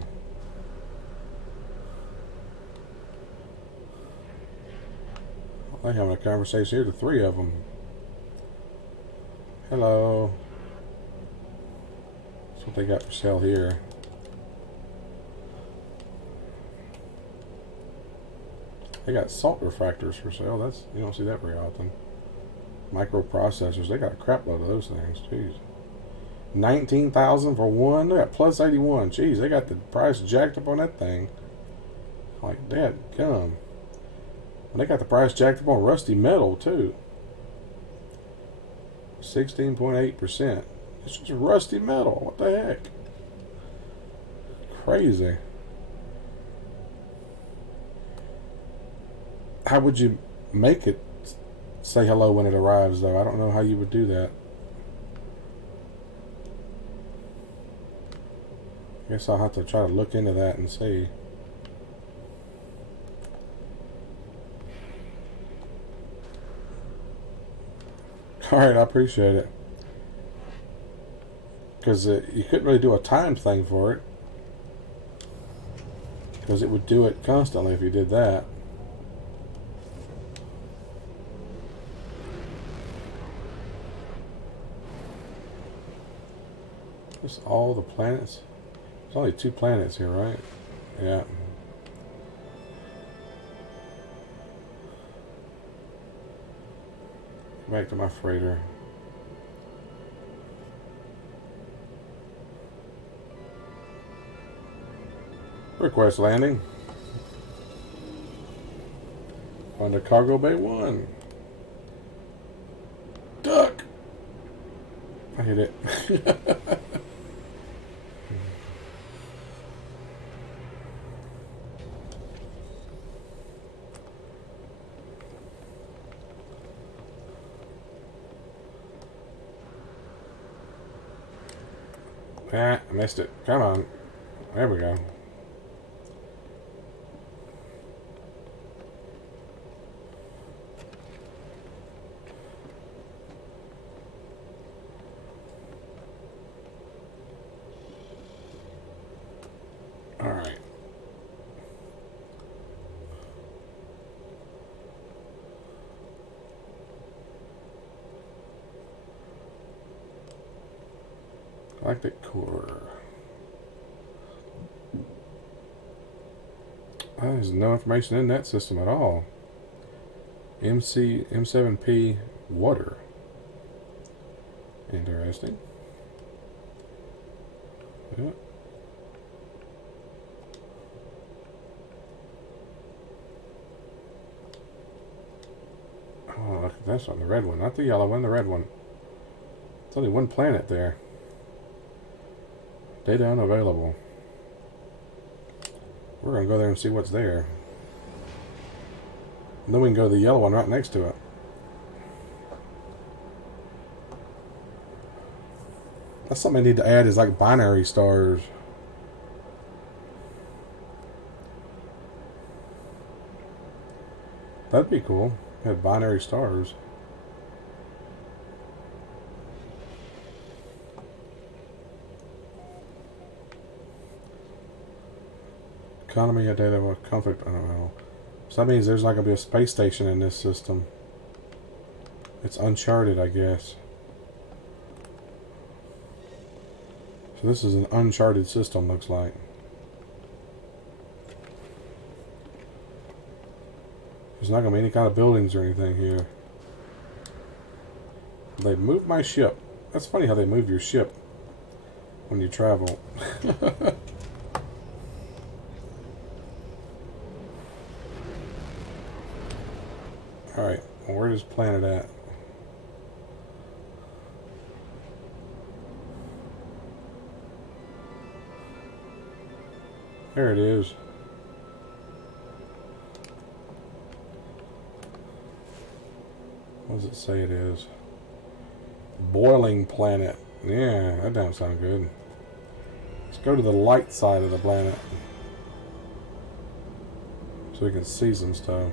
They're having a conversation here, the three of them. Hello. That's what they got for sale here. They got salt refractors for sale. That's, you don't see that very often. Microprocessors. They got a crap load of those things. Jeez. 19,000 for one. They got plus 81. Jeez, they got the price jacked up on that thing. Like, dad, gum. And they got the price jacked up on rusty metal too. 16.8%. It's just rusty metal. What the heck? Crazy. How would you make it say hello when it arrives, though? I don't know how you would do that. I guess I'll have to try to look into that and see. Alright, I appreciate it. Because you couldn't really do a time thing for it. Because it would do it constantly if you did that. Just all the planets. There's only 2 planets here, right? Yeah. Back to my freighter. Request landing. On the cargo bay 1. Duck! I hit it. Ah, I missed it. Come on. There we go. Alright. Galactic core. There's no information in that system at all. M7P water. Interesting. Yeah. Oh, look at this one, the red one, not the yellow one, the red one. It's only 1 planet there. Data unavailable. We're going to go there and see what's there. And then we can go to the yellow one right next to it. That's something I need to add, is like binary stars. That'd be cool. Have binary stars. Economy of data with conflict. I don't know. So that means there's not going to be a space station in this system. It's uncharted, I guess. So this is an uncharted system, looks like. There's not going to be any kind of buildings or anything here. They moved my ship. That's funny how they move your ship when you travel. Alright, well, where's this planet at? There it is. What does it say it is? Boiling planet. Yeah, that doesn't sound good. Let's go to the light side of the planet. So we can see some stuff.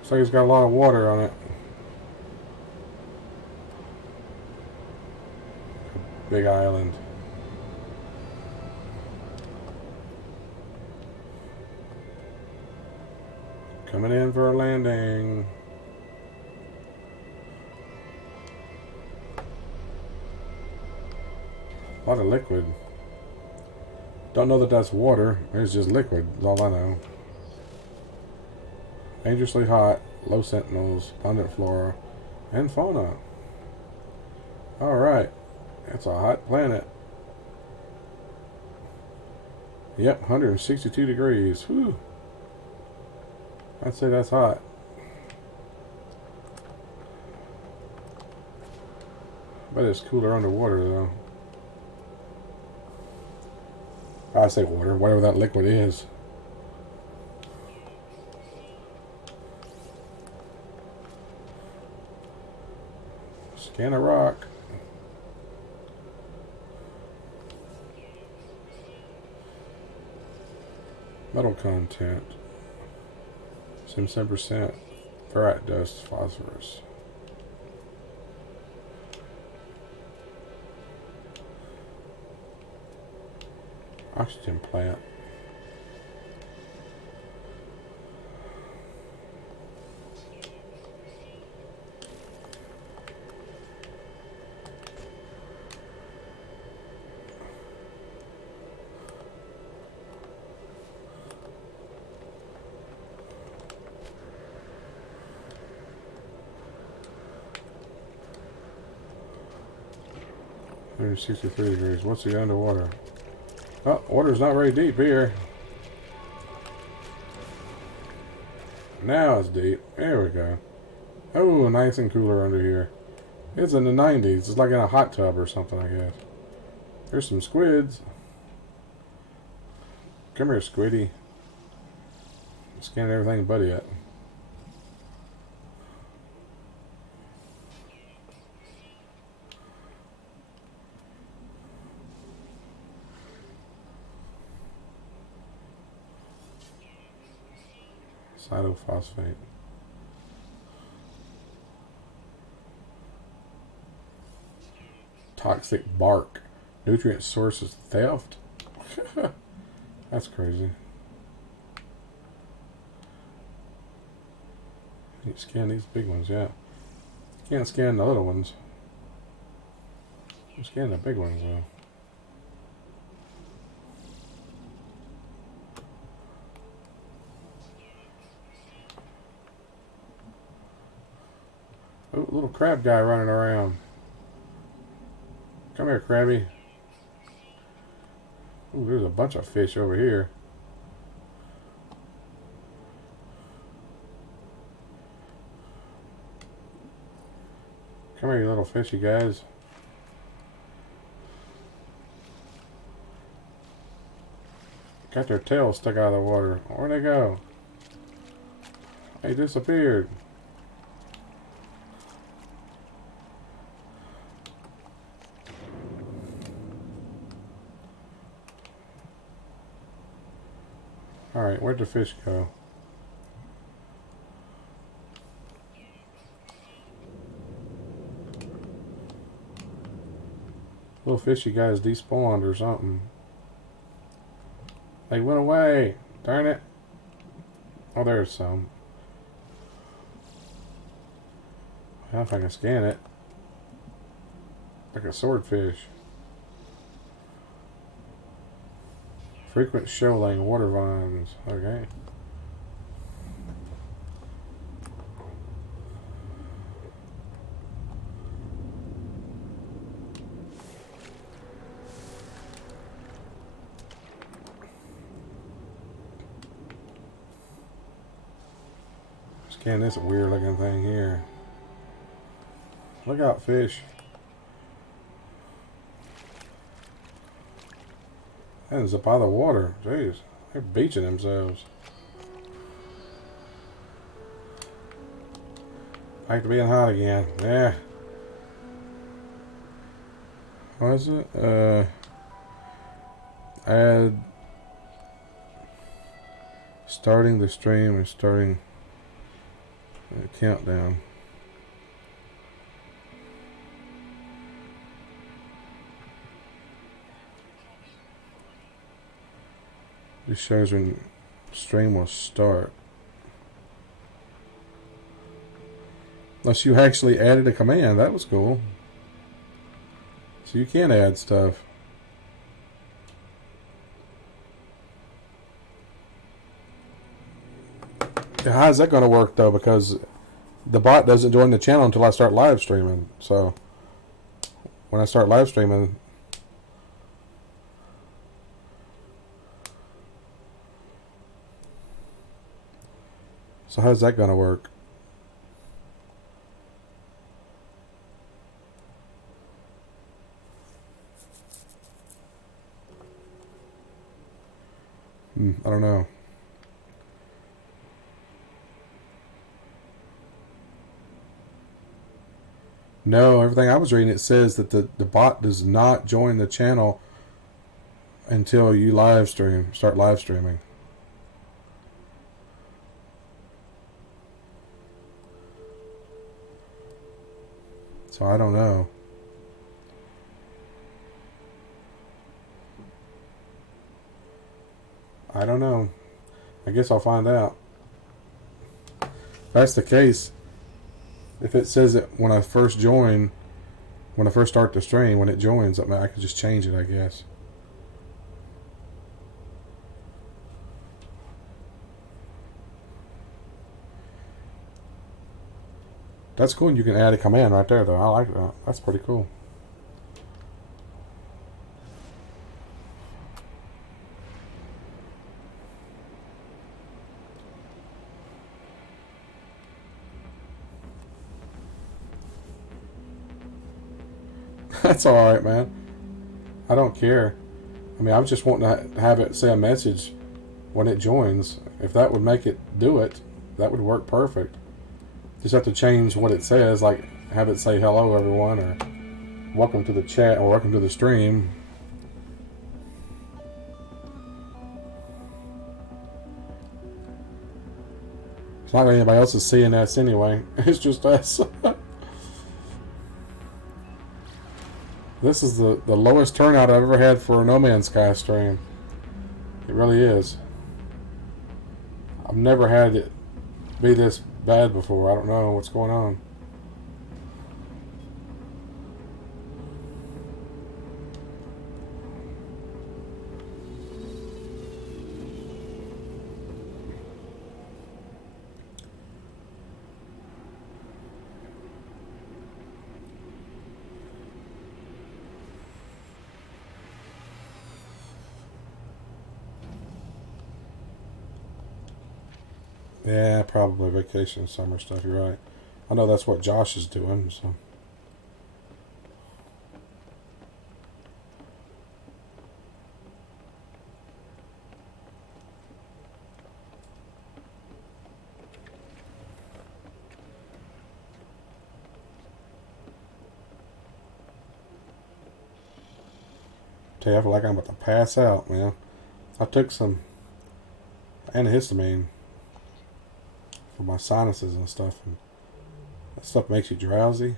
Looks like it's got a lot of water on it. Big island. Coming in for a landing. A lot of liquid. Don't know that that's water. It's just liquid, is all I know. Dangerously hot, low sentinels, abundant flora, and fauna. Alright. It's a hot planet. Yep, 162 degrees. Whew. I'd say that's hot. But it's cooler underwater, though. I say water, whatever that liquid is. Scan a rock. Metal content. 77% ferrite dust, phosphorus. Oxygen plant. There's 63 degrees. What's the underwater? Oh, water's not very deep here. Now it's deep. There we go. Oh, nice and cooler under here. It's in the 90s. It's like in a hot tub or something, I guess. There's some squids. Come here, squiddy. Scan everything but it. Cytophosphate. Toxic bark. Nutrient sources theft. That's crazy. You scan these big ones, yeah. You can't scan the little ones. You scan the big ones, though. Oh, little crab guy running around. Come here, crabby. Ooh, there's a bunch of fish over here. Come here, you little fishy guys. Got their tails stuck out of the water. Where'd they go? They disappeared. Alright, where'd the fish go? Little fishy guys despawned or something. They went away. Darn it. Oh, there's some. Well, if I can scan it. Like a swordfish. Frequent shoaling water vines. Okay. Scan this weird looking thing here. Look out, fish. That is up out of the water. Jeez. They're beaching themselves. Back to being hot again. Yeah. What is it? Add starting the stream and starting the countdown. This shows when stream will start. Unless you actually added a command. That was cool. So you can add stuff. How's that going to work, though? Because the bot doesn't join the channel until I start live streaming. So when I start live streaming... So how's that going to work? I don't know. No, everything I was reading, it says that the bot does not join the channel until you start live streaming. So I don't know. I don't know. I guess I'll find out. If that's the case, if it says it when I first join, when I first start the stream, when it joins, I could just change it, I guess. That's cool. You can add a command right there, though. I like that. That's pretty cool. That's alright, man. I don't care. I mean, I was just wanting to have it say a message when it joins. If that would make it do it, that would work perfect. Just have to change what it says, like have it say hello everyone, or welcome to the chat, or welcome to the stream. It's not like anybody else is seeing us anyway. It's just us. This is the lowest turnout I've ever had for a No Man's Sky stream. It really is. I've never had it be this bad before. I don't know what's going on. Yeah, probably vacation, summer stuff. You're right. I know that's what Josh is doing. So. Tell you, I feel like I'm about to pass out, man. I took some antihistamine for my sinuses and stuff, and that stuff makes you drowsy.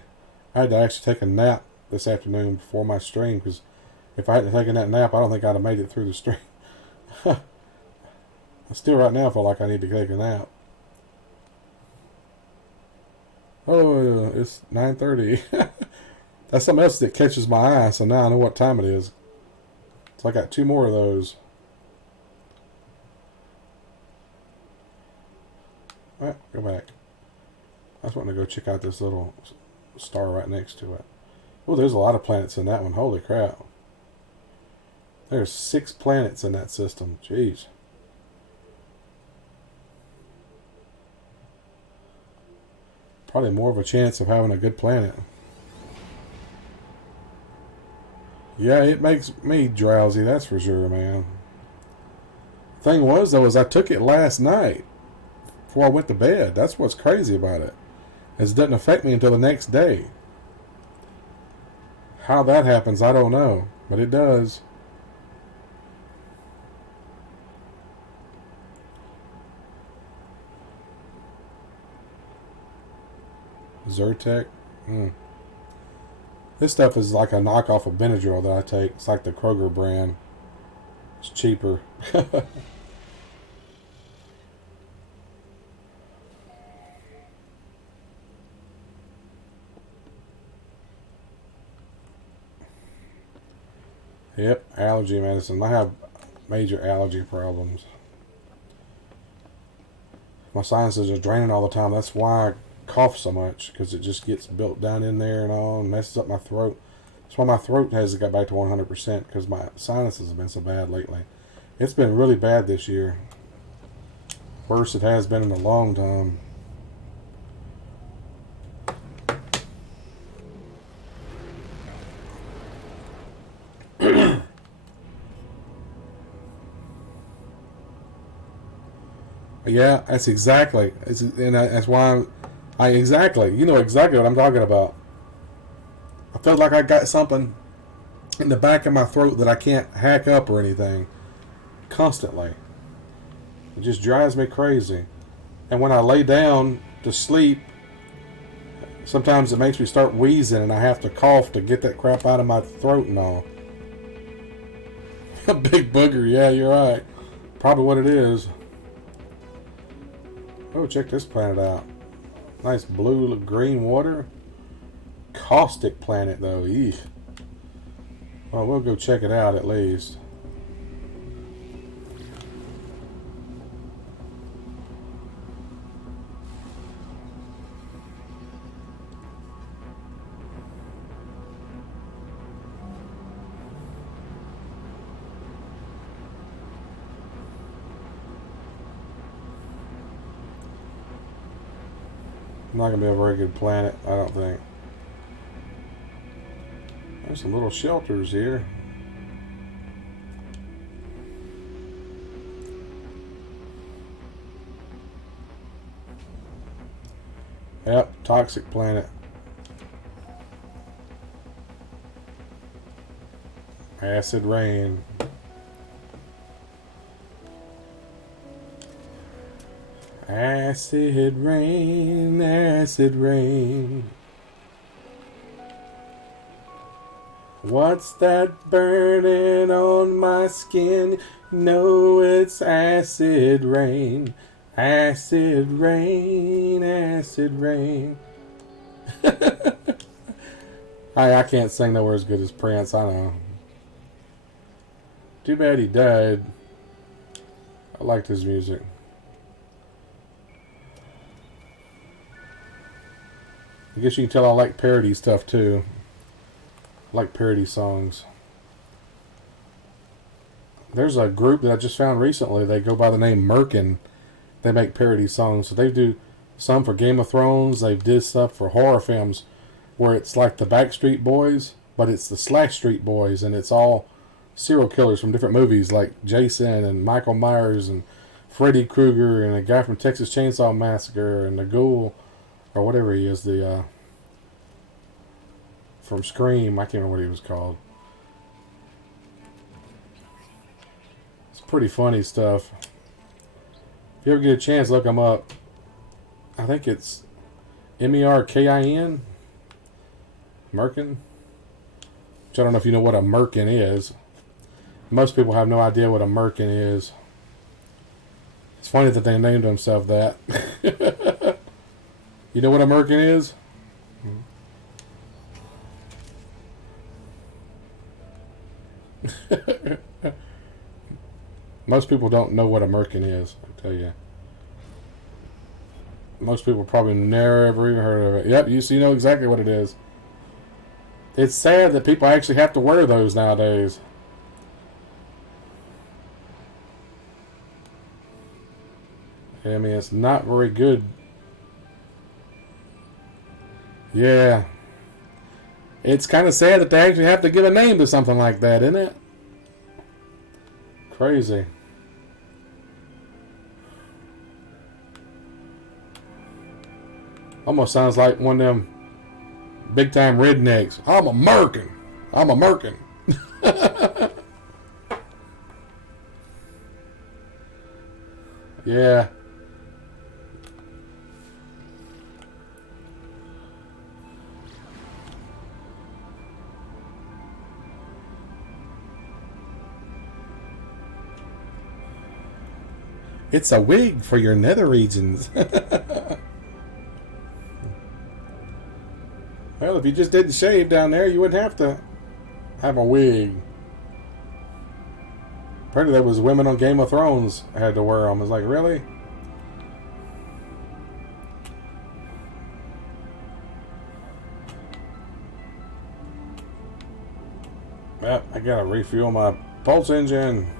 I had to actually take a nap this afternoon before my stream, because if I hadn't taken that nap, I don't think I'd have made it through the stream. I still right now feel like I need to take a nap. Oh, it's 9:30. That's something else that catches my eye, so now I know what time it is. So I got 2 more of those. Alright, go back. I just want to go check out this little star right next to it. Oh, there's a lot of planets in that one. Holy crap. There's 6 planets in that system. Jeez. Probably more of a chance of having a good planet. Yeah, it makes me drowsy, that's for sure, man. Thing was, though, is I took it last night before I went to bed. That's what's crazy about it. Is it doesn't affect me until the next day. How that happens, I don't know. But it does. Zyrtec? This stuff is like a knockoff of Benadryl that I take. It's like the Kroger brand. It's cheaper. Yep, allergy medicine. I have major allergy problems. My sinuses are draining all the time. That's why I cough so much, because it just gets built down in there and all and messes up my throat. That's why my throat hasn't got back to 100%, because my sinuses have been so bad lately. It's been really bad this year. Worse it has been in a long time. Yeah, that's exactly. That's why exactly. You know exactly what I'm talking about. I feel like I got something in the back of my throat that I can't hack up or anything. Constantly. It just drives me crazy. And when I lay down to sleep, sometimes it makes me start wheezing and I have to cough to get that crap out of my throat and all. A big booger, yeah, you're right. Probably what it is. Oh, check this planet out. Nice blue green water. Caustic planet though. Eek. Well, we'll go check it out at least. Not going to be a very good planet, I don't think. There's some little shelters here. Yep, toxic planet. Acid rain. Acid rain, acid rain. What's that burning on my skin? No, it's acid rain. Acid rain, acid rain. I can't sing nowhere as good as Prince, I know. Too bad he died. I liked his music. I guess you can tell I like parody stuff too. I like parody songs. There's a group that I just found recently. They go by the name Merkin. They make parody songs. So they do some for Game of Thrones. They did stuff for horror films where it's like the Backstreet Boys, but it's the Slash Street Boys, and it's all serial killers from different movies like Jason and Michael Myers and Freddy Krueger and a guy from Texas Chainsaw Massacre and the Ghoul, or whatever he is, the from Scream. I can't remember what he was called. It's pretty funny stuff. If you ever get a chance, look him up. I think it's Merkin. Merkin. Which I don't know if you know what a merkin is. Most people have no idea what a merkin is. It's funny that they named themselves that. You know what a merkin is? Most people don't know what a merkin is, I tell you. Most people probably never even heard of it. Yep, you know exactly what it is. It's sad that people actually have to wear those nowadays. I mean, it's not very good. Yeah. It's kind of sad that they actually have to give a name to something like that, isn't it? Crazy. Almost sounds like one of them big time rednecks. I'm American. I'm American. Yeah. It's a wig for your nether regions. Well, if you just didn't shave down there, you wouldn't have to have a wig. Apparently there was women on Game of Thrones had to wear them. It's like, really? Yep, I gotta refuel my pulse engine.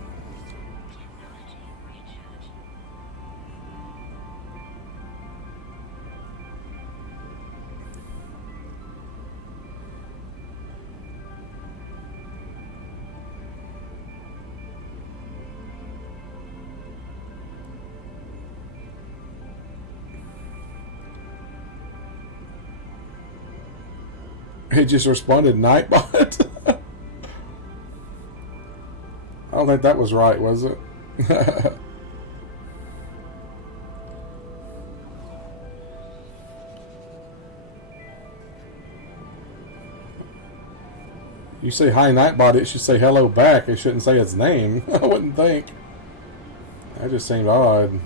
He just responded, Nightbot. I don't think that was right, was it? You say hi Nightbot, it should say hello back. It shouldn't say its name. I wouldn't think. That just seemed odd.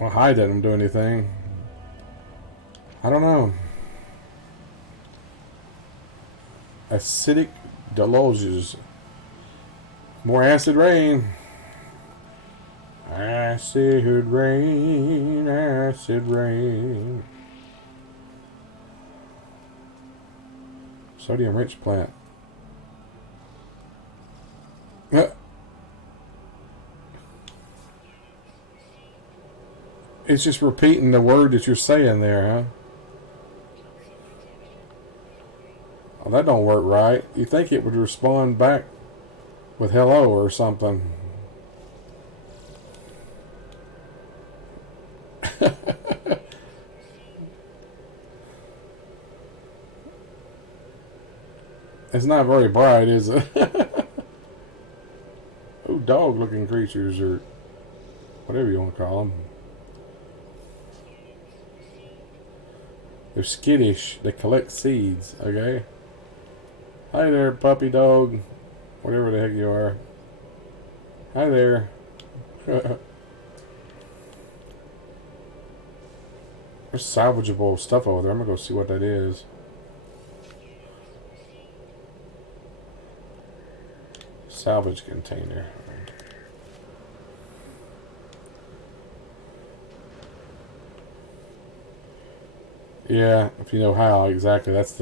Well, hi didn't do anything. I don't know. Acidic deluges. More acid rain. Acid rain. Acid rain. Sodium rich plant. It's just repeating the word that you're saying there, huh? Oh, that don't work right. You think it would respond back with hello or something. It's not very bright, is it? Oh, dog-looking creatures, or whatever you want to call them. They're skittish. They collect seeds, okay? Hi there, puppy dog. Whatever the heck you are. Hi there. There's salvageable stuff over there. I'm gonna go see what that is. Salvage container. Yeah, if you know how exactly. That's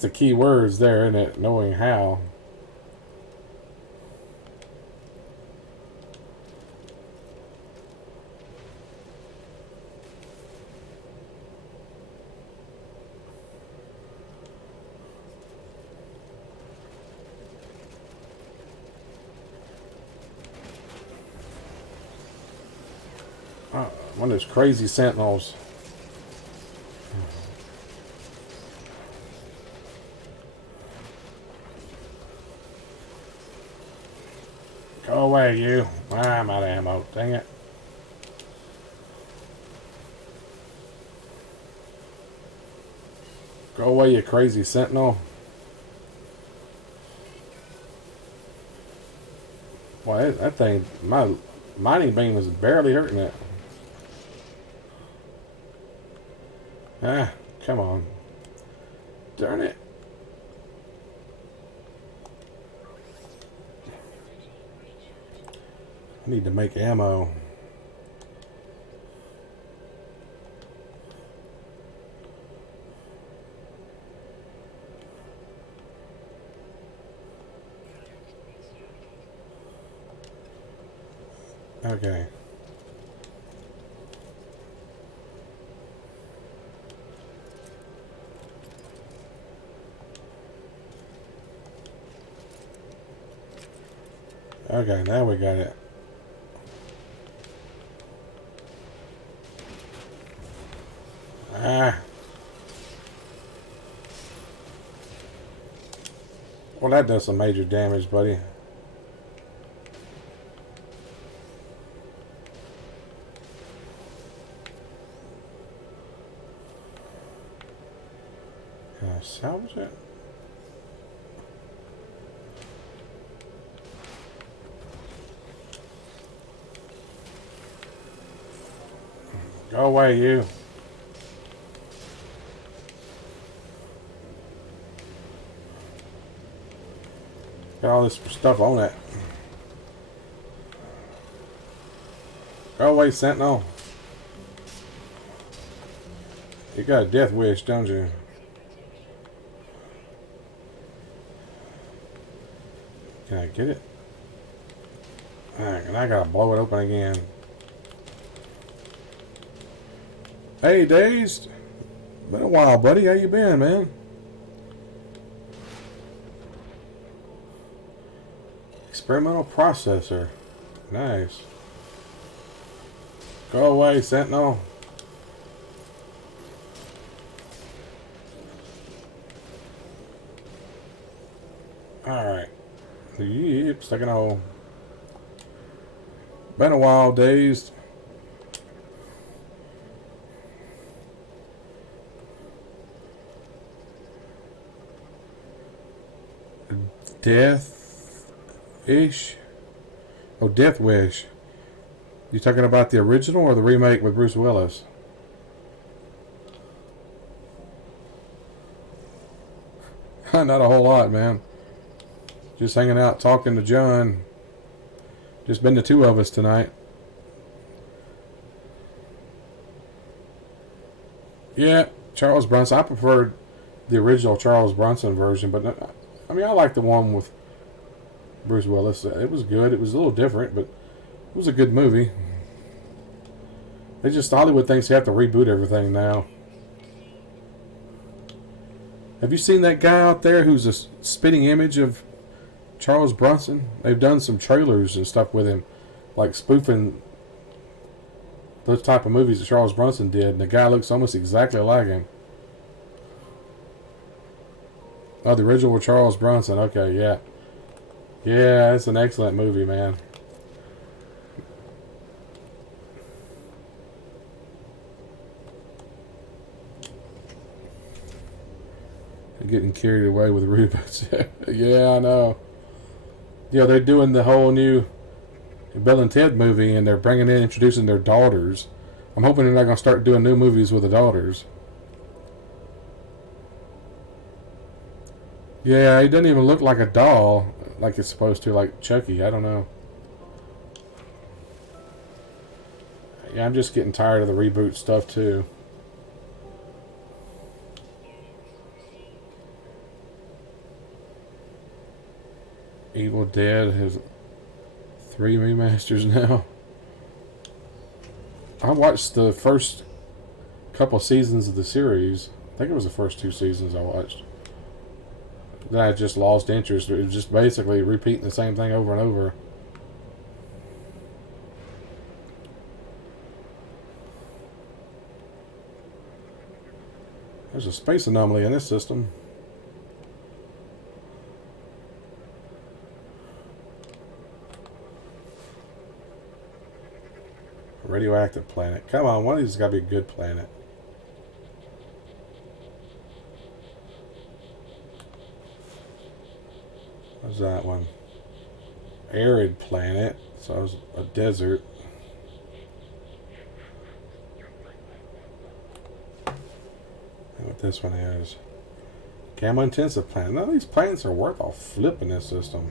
the key words there, isn't it? Knowing how. One of those crazy sentinels. Go away, you. I'm out of ammo. Dang it. Go away, you crazy sentinel. Boy, that thing, my mining beam was barely hurting it. Ah, come on. Darn it. I need to make ammo. Okay. Okay, now we got it. Ah. Well, that does some major damage, buddy. Can I salvage it? Go away, you. Got all this stuff on it. Go away, Sentinel. You got a death wish, don't you? Can I get it? Alright, and I gotta blow it open again. Hey, Dazed. Been a while, buddy. How you been, man? Experimental processor. Nice. Go away, Sentinel. Alright. Yep, sticking hole. Been a while, Dazed. Death-ish? Oh, Death Wish. You talking about the original or the remake with Bruce Willis? Not a whole lot, man. Just hanging out, talking to John. Just been the two of us tonight. Yeah, Charles Bronson. I preferred the original Charles Bronson version, but I mean, I like the one with Bruce Willis. It was good. It was a little different, but it was a good movie. They just, Hollywood thinks you have to reboot everything now. Have you seen that guy out there who's a spitting image of Charles Bronson? They've done some trailers and stuff with him, like spoofing those type of movies that Charles Bronson did, and the guy looks almost exactly like him. Oh, the original Charles Bronson. Okay, yeah. Yeah, it's an excellent movie, man. Getting carried away with reboots. Yeah, I know. Yeah, they're doing the whole new Bill and Ted movie, and they're introducing their daughters. I'm hoping they're not going to start doing new movies with the daughters. Yeah, he doesn't even look like a doll like it's supposed to, like Chucky. I don't know. Yeah, I'm just getting tired of the reboot stuff, too. Evil Dead has 3 remasters now. I watched the first couple seasons of the series. I think it was the first 2 seasons I watched. Then I just lost interest. It was just basically repeating the same thing over and over. There's a space anomaly in this system. Radioactive planet. Come on, one of these has got to be a good planet. What's that one? Arid planet. So it's a desert. And what this one is. Gamma intensive planet. None of these planets are worth a flip in this system.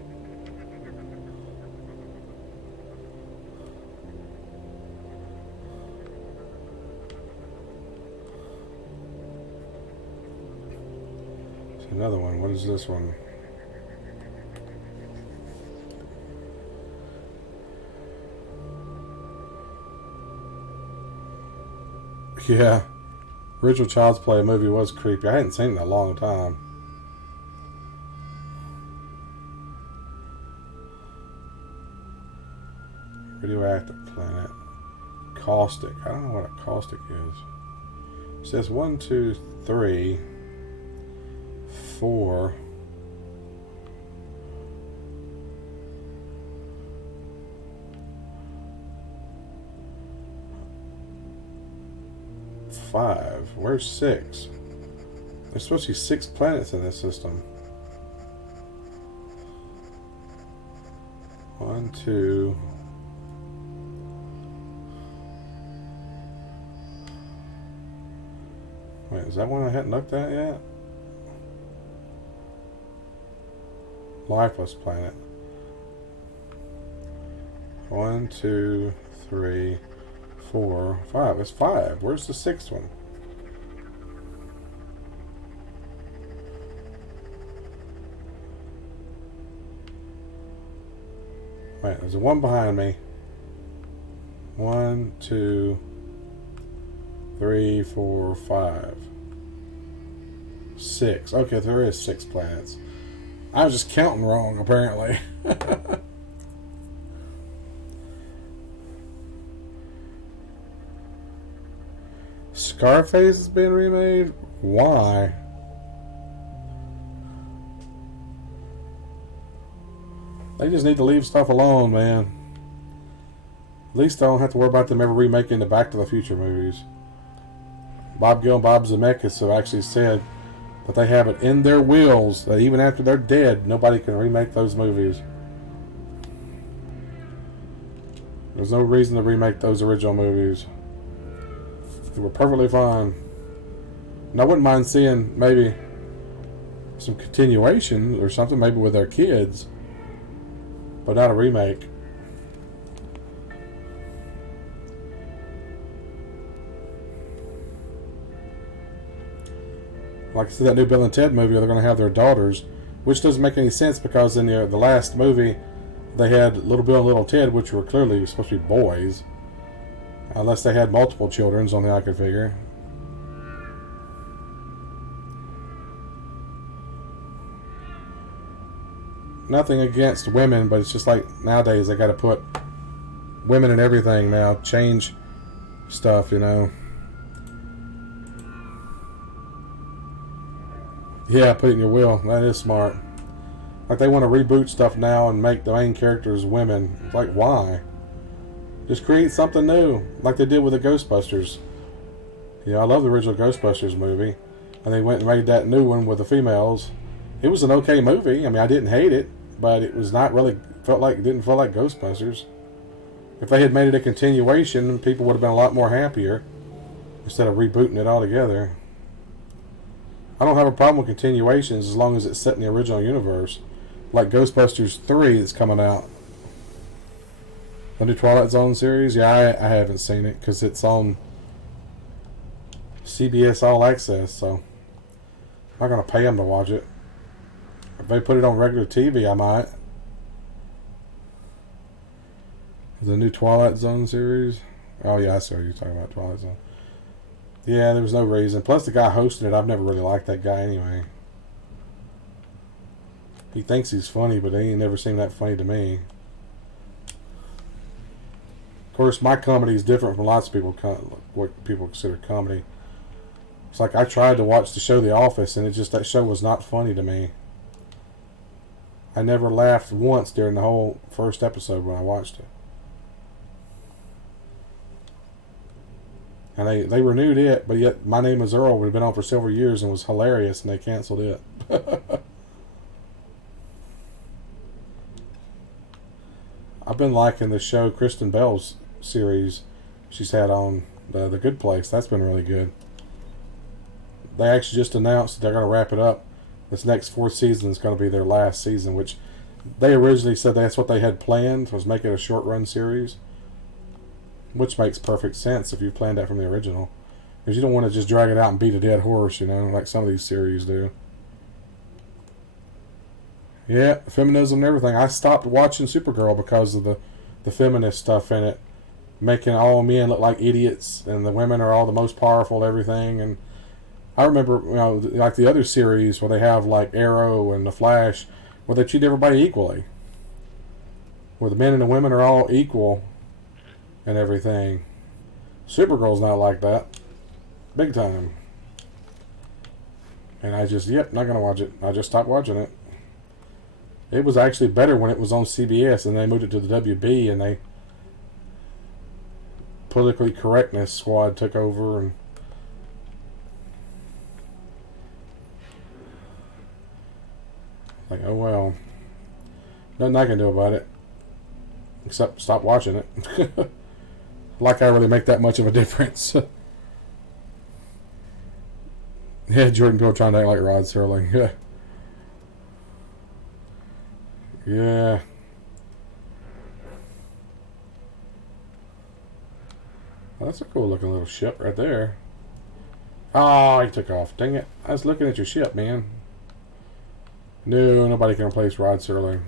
Another one. What is this one? Yeah. Original Child's Play movie was creepy. I hadn't seen it in a long time. Radioactive planet. Caustic. I don't know what a caustic is. It says 1, 2, 3, 4. Five. Where's 6? There's supposed to be 6 planets in this system. 1, 2. is that one I hadn't looked at yet? Lifeless planet. 1, 2, 3, 4, 5. It's 5. Where's the 6th one? Wait, there's a one behind me. 1, 2, 3, 4, 5, 6. Okay, there is 6 planets. I was just counting wrong, apparently. Scarface is being remade? Why? They just need to leave stuff alone, man. At least I don't have to worry about them ever remaking the Back to the Future movies. Bob Gill and Bob Zemeckis have actually said that they have it in their wills that even after they're dead, nobody can remake those movies. There's no reason to remake those original movies. They were perfectly fine. And I wouldn't mind seeing maybe some continuation or something, maybe with their kids, but not a remake. Like I said, that new Bill and Ted movie, they're going to have their daughters, which doesn't make any sense because in the last movie, they had Little Bill and Little Ted, which were clearly supposed to be boys. Unless they had multiple children, only I could figure. Nothing against women, but it's just like nowadays they got to put women in everything now. Change stuff, you know. Yeah, put it in your will. That is smart. Like they want to reboot stuff now and make the main characters women. It's like, why? Just create something new, like they did with the Ghostbusters. Yeah, I love the original Ghostbusters movie, and they went and made that new one with the females. It was an okay movie. I mean, I didn't hate it, but it was not really didn't feel like Ghostbusters. If they had made it a continuation, people would have been a lot more happier instead of rebooting it altogether. I don't have a problem with continuations as long as it's set in the original universe, like Ghostbusters 3 that's coming out. The new Twilight Zone series? Yeah, I haven't seen it because it's on CBS All Access, so I'm not going to pay them to watch it. If they put it on regular TV, I might. The new Twilight Zone series? Oh, yeah, I see what you're talking about, Twilight Zone. Yeah, there was no reason. Plus, the guy hosting it, I've never really liked that guy anyway. He thinks he's funny, but he ain't never seemed that funny to me. Of course, my comedy is different from lots of people, what people consider comedy. It's like I tried to watch the show The Office, and that show was not funny to me. I never laughed once during the whole first episode when I watched it. And they renewed it, but yet My Name is Earl would have been on for several years and was hilarious, and they canceled it. I've been liking the show Kristen Bell's series she's had on the Good Place. That's been really good. They actually just announced that they're going to wrap it up. This next 4th season is going to be their last season, which they originally said that's what they had planned, was make it a short-run series. Which makes perfect sense if you planned that from the original. Because you don't want to just drag it out and beat a dead horse, you know, like some of these series do. Yeah, feminism and everything. I stopped watching Supergirl because of the feminist stuff in it. Making all men look like idiots, and the women are all the most powerful, everything. And I remember, you know, like the other series where they have like Arrow and The Flash, where they treat everybody equally. Where the men and the women are all equal and everything. Supergirl's not like that. Big time. And I just, not going to watch it. I just stopped watching it. It was actually better when it was on CBS, and they moved it to the WB, and they politically correctness squad took over, and like, oh well. Nothing I can do about it. Except stop watching it. Like I really make that much of a difference. Yeah, Jordan Peele trying to act like Rod Serling. Yeah. Yeah. Well, that's a cool looking little ship right there. Oh, he took off. Dang it. I was looking at your ship, man. No, nobody can replace Rod Serling.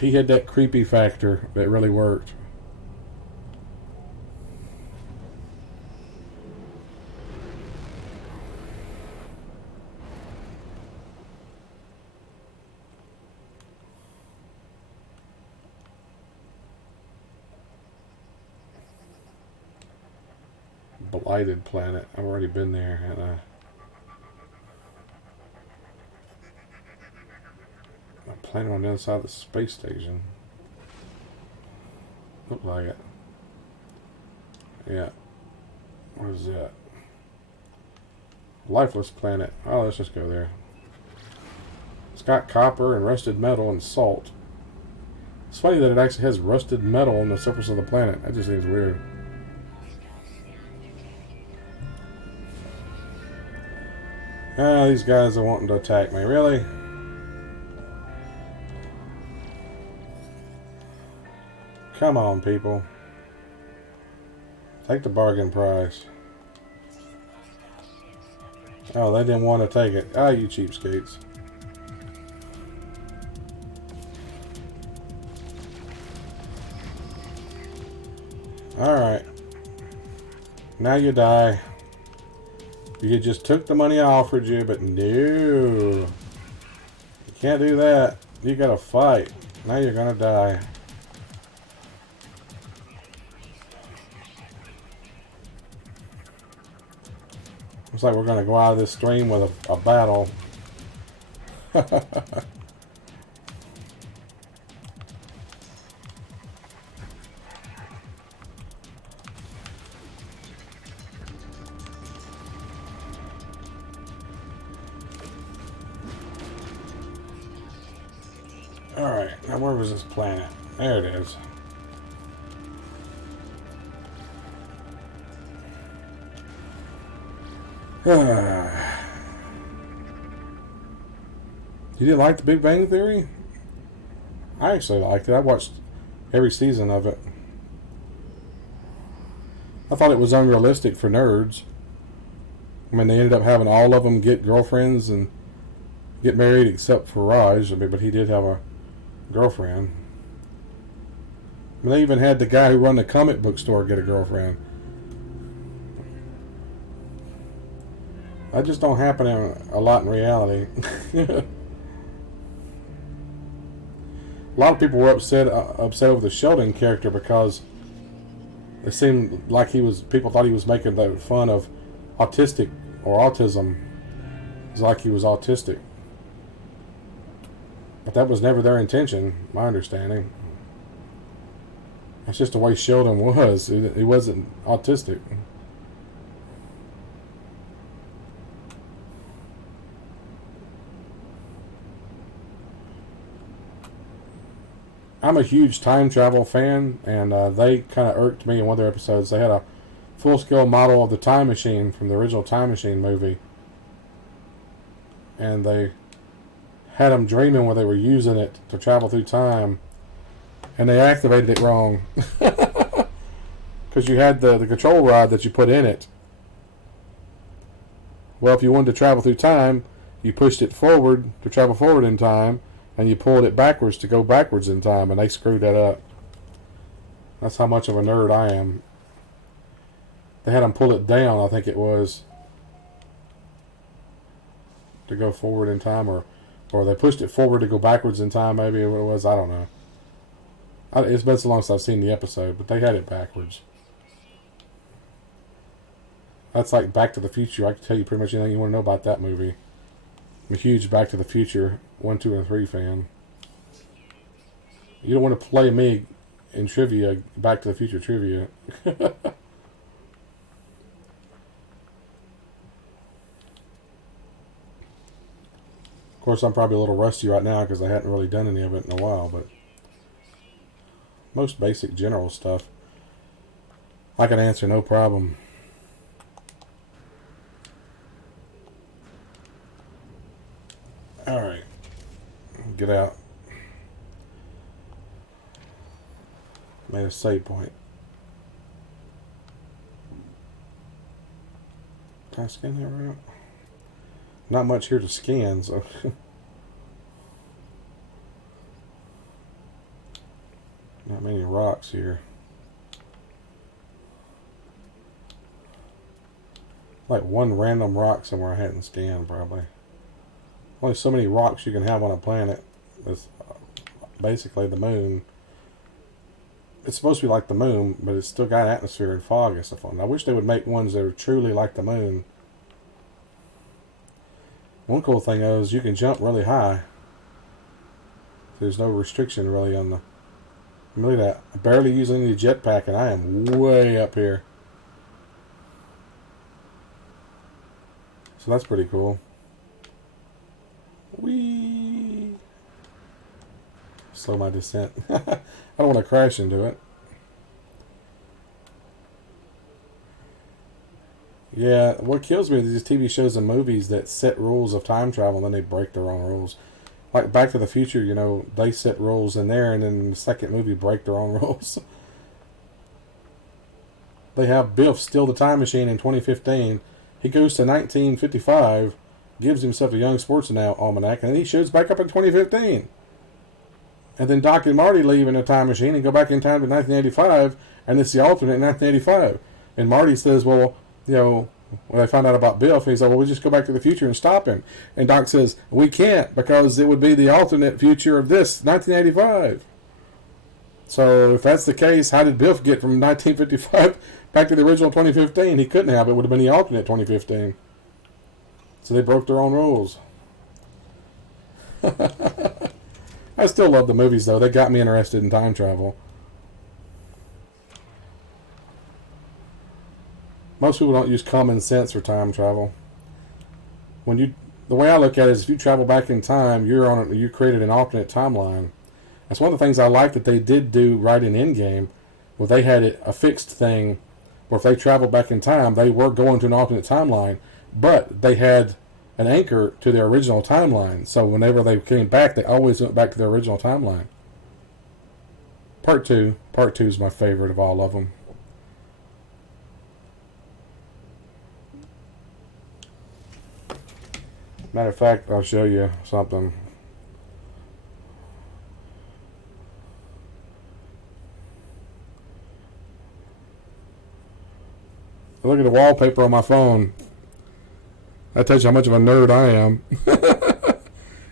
He had that creepy factor that really worked. Blighted planet. I've already been there, and a planet on the other side of the space station. Look like it. Yeah. What is that? Lifeless planet. Oh, let's just go there. It's got copper and rusted metal and salt. It's funny that it actually has rusted metal on the surface of the planet. That just seems weird. Ah, these guys are wanting to attack me. Really? Come on, people. Take the bargain price. Oh, they didn't want to take it. Ah, you cheapskates. Alright. Now you die. You just took the money I offered you, but no. You can't do that. You gotta fight. Now you're gonna die. Looks like we're gonna go out of this stream with a battle. Alright, now where was this planet? There it is. You didn't like The Big Bang Theory? I actually liked it. I watched every season of it. I thought it was unrealistic for nerds. I mean, they ended up having all of them get girlfriends and get married except for Raj. I mean, but he did have a girlfriend. I mean, they even had the guy who run the comic book store get a girlfriend. That just don't happen a lot in reality. A lot of people were upset over the Sheldon character because it seemed like people thought he was making fun of autistic or autism. It's like he was autistic. But that was never their intention, my understanding. That's just the way Sheldon was. He wasn't autistic. I'm a huge time travel fan, and they kind of irked me in one of their episodes. They had a full-scale model of the time machine from the original Time Machine movie. And they had them dreaming where they were using it to travel through time, and they activated it wrong. Because you had the control rod that you put in it. Well, if you wanted to travel through time, you pushed it forward to travel forward in time, and you pulled it backwards to go backwards in time, and they screwed that up. That's how much of a nerd I am. They had them pull it down, I think it was, to go forward in time, or they pushed it forward to go backwards in time, maybe what it was, I don't know. It's been so long since I've seen the episode, but they had it backwards. That's like Back to the Future. I can tell you pretty much anything you want to know about that movie. I'm a huge Back to the Future 1, 2, and 3 fan. You don't want to play me in trivia, Back to the Future trivia. Of course, I'm probably a little rusty right now because I hadn't really done any of it in a while, but Most basic general stuff I can answer no problem. Alright. Get out. Made a save point. Can I scan that right? Not much here to scan, so. Not many rocks here. Like one random rock somewhere I hadn't scanned, probably. Only so many rocks you can have on a planet. It's basically the moon. It's supposed to be like the moon, but it's still got atmosphere and fog and stuff on it. I wish they would make ones that are truly like the moon. One cool thing is you can jump really high. There's no restriction really on the... Look at that. I barely use any jetpack and I am way up here. So that's pretty cool. Whee! Slow my descent. I don't want to crash into it. Yeah, what kills me is these TV shows and movies that set rules of time travel and then they break their own rules. Like Back to the Future, you know, they set rules in there and then in the second movie break their own rules. They have Biff steal the time machine in 2015. He goes to 1955, gives himself a young sports almanac, and then he shows back up in 2015. And then Doc and Marty leave in a time machine and go back in time to 1985, and it's the alternate in 1985. And Marty says, well, you know, when they found out about Biff, he said, well, we'll just go back to the future and stop him. And Doc says, we can't, because it would be the alternate future of this, 1985. So if that's the case, how did Biff get from 1955 back to the original 2015? He couldn't have. It would have been the alternate 2015. So they broke their own rules. I still love the movies, though. They got me interested in time travel. Most people don't use common sense for time travel. The way I look at it is, if you travel back in time, you created an alternate timeline. That's one of the things I like that they did do right in Endgame, where they had a fixed thing, where if they traveled back in time, they were going to an alternate timeline, but they had an anchor to their original timeline. So whenever they came back, they always went back to their original timeline. Part 2 is my favorite of all of them. Matter of fact, I'll show you something. Look at the wallpaper on my phone. That tells you how much of a nerd I am.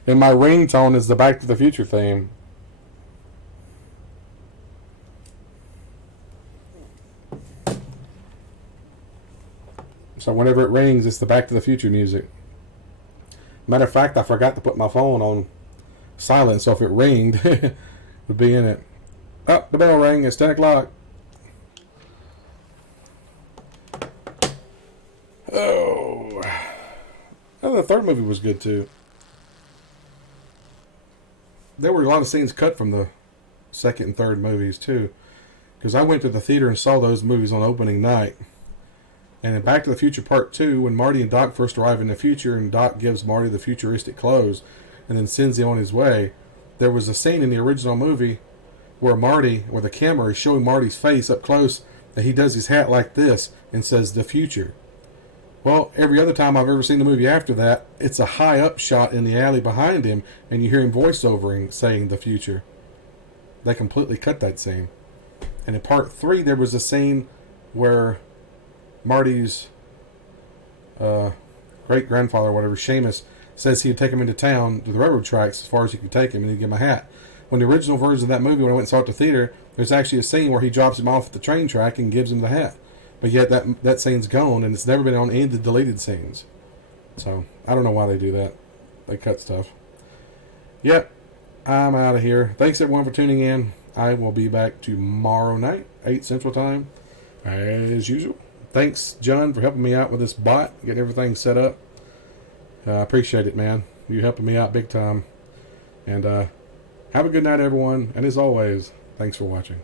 And my ringtone is the Back to the Future theme. So whenever it rings, it's the Back to the Future music. Matter of fact, I forgot to put my phone on silent, so if it ringed, it would be in it. Oh, the bell rang. It's 10 o'clock. Oh. Oh, the third movie was good, too. There were a lot of scenes cut from the second and third movies, too. Because I went to the theater and saw those movies on opening night. And in Back to the Future Part 2, when Marty and Doc first arrive in the future and Doc gives Marty the futuristic clothes and then sends him on his way, there was a scene in the original movie where the camera is showing Marty's face up close, and he does his hat like this and says, the future. Well, every other time I've ever seen the movie after that, it's a high up shot in the alley behind him, and you hear him voiceovering saying the future. They completely cut that scene. And in Part 3, there was a scene where Marty's great-grandfather, or whatever, Seamus, says he'd take him into town to the railroad tracks as far as he could take him, and he'd give him a hat. When the original version of that movie, when I went and saw it at the theater, there's actually a scene where he drops him off at the train track and gives him the hat. But yet that scene's gone, and it's never been on any of the deleted scenes. So, I don't know why they do that. They cut stuff. Yep, I'm out of here. Thanks, everyone, for tuning in. I will be back tomorrow night, 8 Central Time, as usual. Thanks, John, for helping me out with this bot, getting everything set up. I appreciate it, man. You're helping me out big time. And have a good night, everyone. And as always, Thanks for watching.